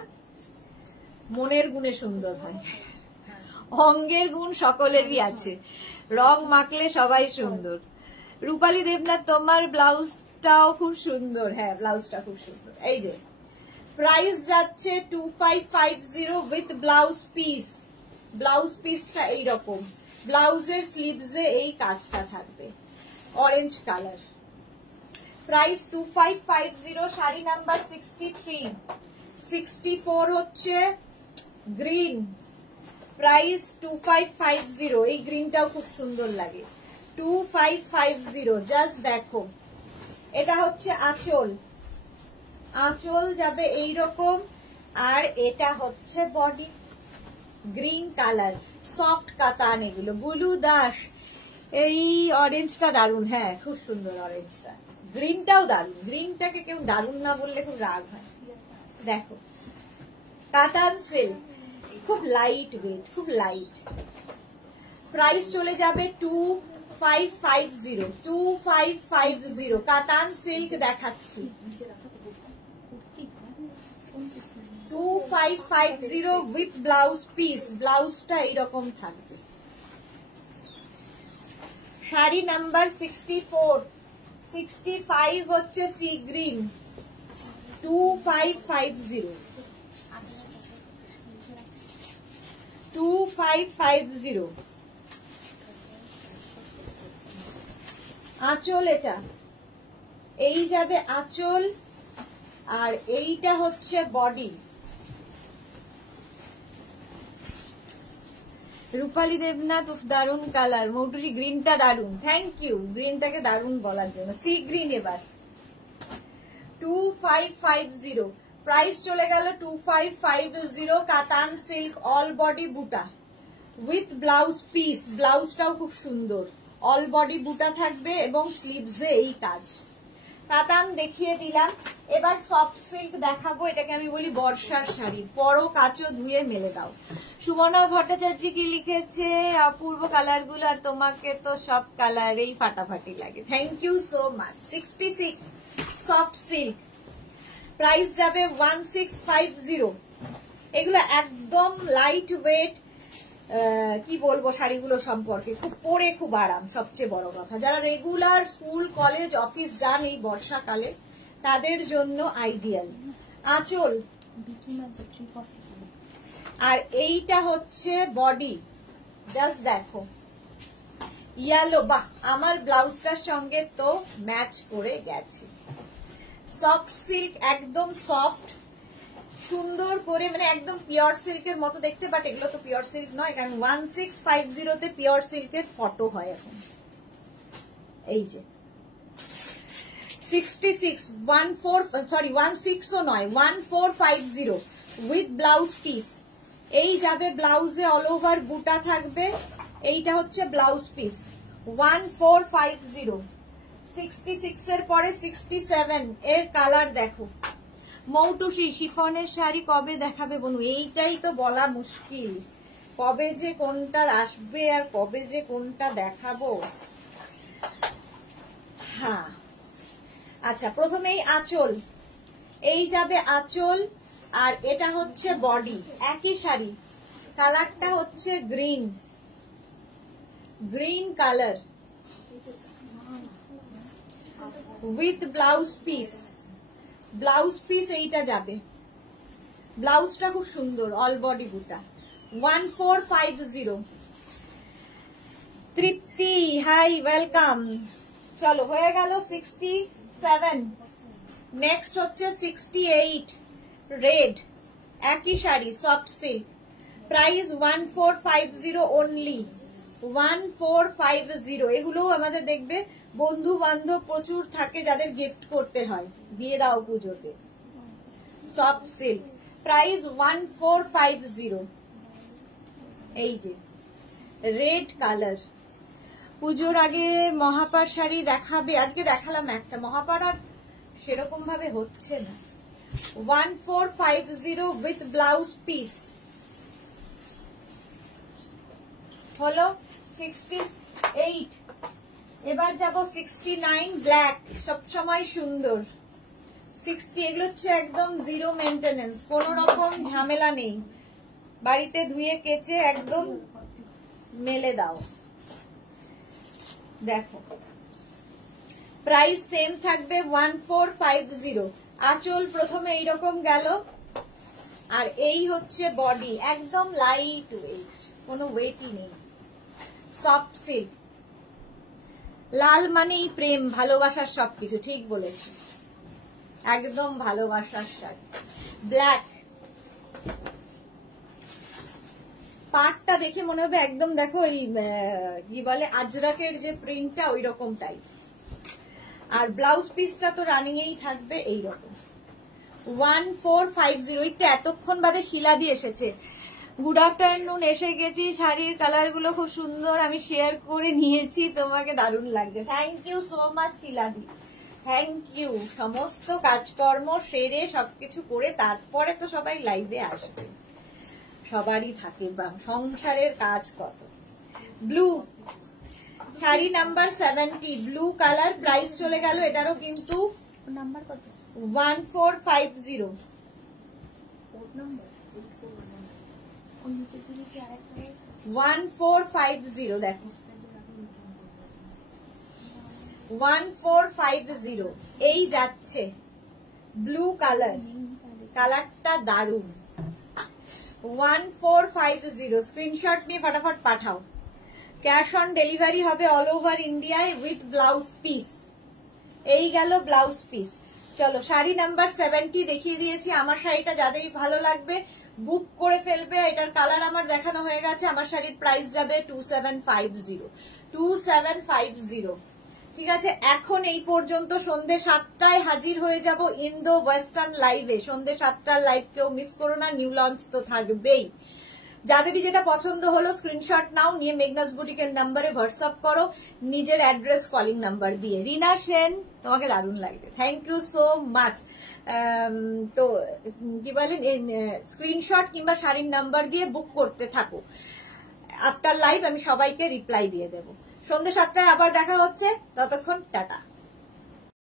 মনের গুণে সুন্দর হয়। অঙ্গের গুণ সকলেরই আছে, রং মাখলে সবাই সুন্দর। রূপালী দেবনাথ তোমার ব্লাউজটাও খুব সুন্দর। হ্যাঁ ব্লাউজটা খুব সুন্দর। এই যে প্রাইস যাচ্ছে 2550 উইথ ব্লাউজ পিস। ব্লাউজ পিসটা এইরকম, ব্লাউজের স্লিভসে এই কাজটা থাকবে, orange colour. Price 2550। Sari number 63, 64 হচ্ছে গ্রিন। প্রাইস 2550। এই গ্রিনটাও খুব সুন্দর লাগে। 2550 জাস্ট দেখো। এটা হচ্ছে আঁচল, আঁচল যাবে এইরকম, আর এটা হচ্ছে বডি। গ্রিন কালার, সফট কাতান এগুলো। বুলু দাস এই অরেঞ্জটা দারুন। হ্যাঁ খুব সুন্দর অরেঞ্জটা। গ্রিনটাও দারুন, গ্রিনটাকে কেউ দারুন না বললে খুব রাগ হয়। দেখো কাতান সিল্ক, খুব লাইট ওয়েট, খুব লাইট। প্রাইস চলে যাবে 2550, 2550। কাতান সিল্ক দেখাচ্ছি 2550 উইথ ব্লাউজ পিস। ব্লাউজটা এইরকম থাকবে। শাড়ি নাম্বার 64, 65 হচ্ছে সি গ্রিন, 2550, 2550। আঁচল এটা, এই যাবে আঁচল, আর এইটা হচ্ছে বডি। রূপালী দেবনাথ দারুন কালার। মৌটুসি গ্রিনটা দারুন, থ্যাংক ইউ গ্রিনটাকে দারুন বলার জন্য। সি গ্রিন এবার 2550। প্রাইস চলে গেল 2550। কাতান সিল্ক, অল বডি বুটা উইথ ব্লাউজ পিস। ব্লাউজটাও খুব সুন্দর, অল বডি বুটা থাকবে এবং স্লিভসে এই কাজ। কাতান দেখিয়ে দিলাম, এবার সফট সিল্ক দেখাবো। এটাকে আমি বলি বর্ষার শাড়ি। পরো কাচো ধুয়ে মেলে দাও। সুমনা ভট্টাচার্য কি লিখেছে? অপূর্ব কালার গুলো, আর তোমাকে তো সব কালারেই ফাটাফাটি লাগে। Thank you so much. 66 soft silk, price যাবে 1650। এগুলো একদম লাইট ওয়েট। কি বলবো শাড়িগুলো সম্পর্কে, খুব পরে খুব আরাম। সবচেয়ে বড় কথা, যারা রেগুলার স্কুল কলেজ অফিস যান এই বর্ষাকালে তাদের জন্য আইডিয়াল। আঁচল, আর এইটা হচ্ছে বডি। জাস্ট দেখো ইয়েলো, বাহ আমার ব্লাউজটার সঙ্গে তো ম্যাচ করে গেছে। সফট সিল্ক, একদম সফট, সুন্দর করে, মানে একদম পিওর সিল্কের মতো দেখতে। বাট এগুলো তো পিওর সিল্ক নয়, কারণ 1650 তে পিওর সিল্কের ফটো হয় এখন। এই যে 66, 16ও নয়, 1450 উইথ ব্লাউজ পিস। এই যাবে ব্লাউজে অল ওভার বুটা থাকবে। এইটা হচ্ছে ব্লাউজ পিস, 1450। 66 এর পরে 67 এর কালার দেখো। মৌটুসি শিফনের শাড়ি কবে দেখাবে বনু? এইটাই তো বলা মুশকিল, কবে যে কোনটা আসবে আর কবে যে কোনটা দেখাবো। হ্যাঁ আচ্ছা, প্রথমেই আঁচল। এই যাবে আঁচল, আর এটা হচ্ছে বডি, একই শাড়ি। কালারটা হচ্ছে green, green colour with blouse piece. Blouse piece এইটা যাবে, ব্লাউজটা খুব সুন্দর, অল বডি বুটা। 1450। তৃপ্তি হাই, ওয়েলকাম। চলো হয়ে গেল 67। নেক্সট হচ্ছে 68, রেড, একই sari, soft silk, price 1450 only, 1450। এগুলোও আমাদের দেখবে বন্ধু বান্ধব প্রচুর থাকে যাদের গিফট করতে হয়, দিয়ে দাও পুজোতে। Soft silk, price 1450। এই যে রেড কালার, পুজোর আগে মহাপার শাড়ি দেখাবে, আজকে দেখালাম একটা, মহাপার আর সেরকম ভাবে হচ্ছে না। 1450 উইথ ব্লাউজ পিস হলো 68। এবার যাব 69, ব্ল্যাক, সবসময় সুন্দর। 60, এগুলো হচ্ছে একদম জিরো মেনটেনেন্স, কোন রকম ঝামেলা নেই, বাড়িতে ধুয়ে কেচে একদম মেলে দাও। দেখো প্রাইস সেম থাকবে 1450। আঁচল প্রথমে এইরকম গেল, আর এই হচ্ছে বডি, একদম লাইট ওয়েট, কোনো ওয়েটই নেই, সফট সিল্ক। লাল মানেই প্রেম, ভালোবাসার সবকিছু, ঠিক বলেছি, একদম ভালোবাসার শাড়ি। ব্ল্যাক, পাটটা দেখে মনে হবে একদম, দেখো এই কি বলে আজরাকের যে প্রিন্টটা ওই রকম টাইপ, আর ব্লাউজ পিসটা তো রানিং এই থাকবে এইরকম। 1450। এই তো এতক্ষণ বাদে শিলা দিয়ে এসেছে। গুড আফটারনুন, এসে গেছি, শাড়ির কালার গুলো খুব সুন্দর, আমি শেয়ার করে নিয়েছি, তোমাকে দারুণ লাগছে। থ্যাংক ইউ সো মাচ শিলাদি, থ্যাংক ইউ। সমস্ত কাজকর্ম সেরে সবকিছু করে তারপরে তো সবাই লাইভে আসবে, সবারই থাকে বা সংসারের কাজ কত। Blue sari number 70, blue colour, price চলে গেল এটারও কিন্তু নাম্বার কত, 1450। 1450 দেখো, 1450 এই যাচ্ছে, ব্লু কালার, কালারটা দারুন। 1450 স্ক্রিনশট নিয়ে ফটাফট পাঠাও। ক্যাশ অন ডেলিভারি হবে অল ওভার ইন্ডিয়ায় উইথ ব্লাউজ পিস। এই গেল ব্লাউজ পিস। চলো শাড়ি নাম্বার 70 দেখিয়ে দিয়েছি। আমার শাড়িটা যাদেরই ভালো লাগবে বুক করে ফেলবে। এটার কালার আমার দেখানো হয়ে গেছে। আমার শাড়ির প্রাইস যাবে 2750। 2750 ঠিক আছে। এখন এই পর্যন্ত সন্ধ্যে 7টায় হাজির হয়ে যাব ইন্দো ওয়েস্টার্ন লাইভে। সন্ধ্যে 7টার লাইভ কেউ মিস করো না, নিউ লঞ্চ তো থাকবেই। যাদেরই যেটা পছন্দ হলো স্ক্রিনশট নাও, নিয়ে মেঘনাস বুটিকের নাম্বারে হোয়াটসঅ্যাপ করো নিজের অ্যাড্রেস কলিং নাম্বার দিয়ে। রিনা সেন, তোমাকে দারুণ লাগবে, থ্যাংক ইউ সো মাচ। তো কি বলেন, স্ক্রিনশট কিংবা শাড়ির নাম্বার দিয়ে বুক করতে থাকো। আফটার লাইভ আমি সবাইকে রিপ্লাই দিয়ে দেবো। সন্ধ্যে 7টায় আবার দেখা হচ্ছে, ততক্ষণ টাটা।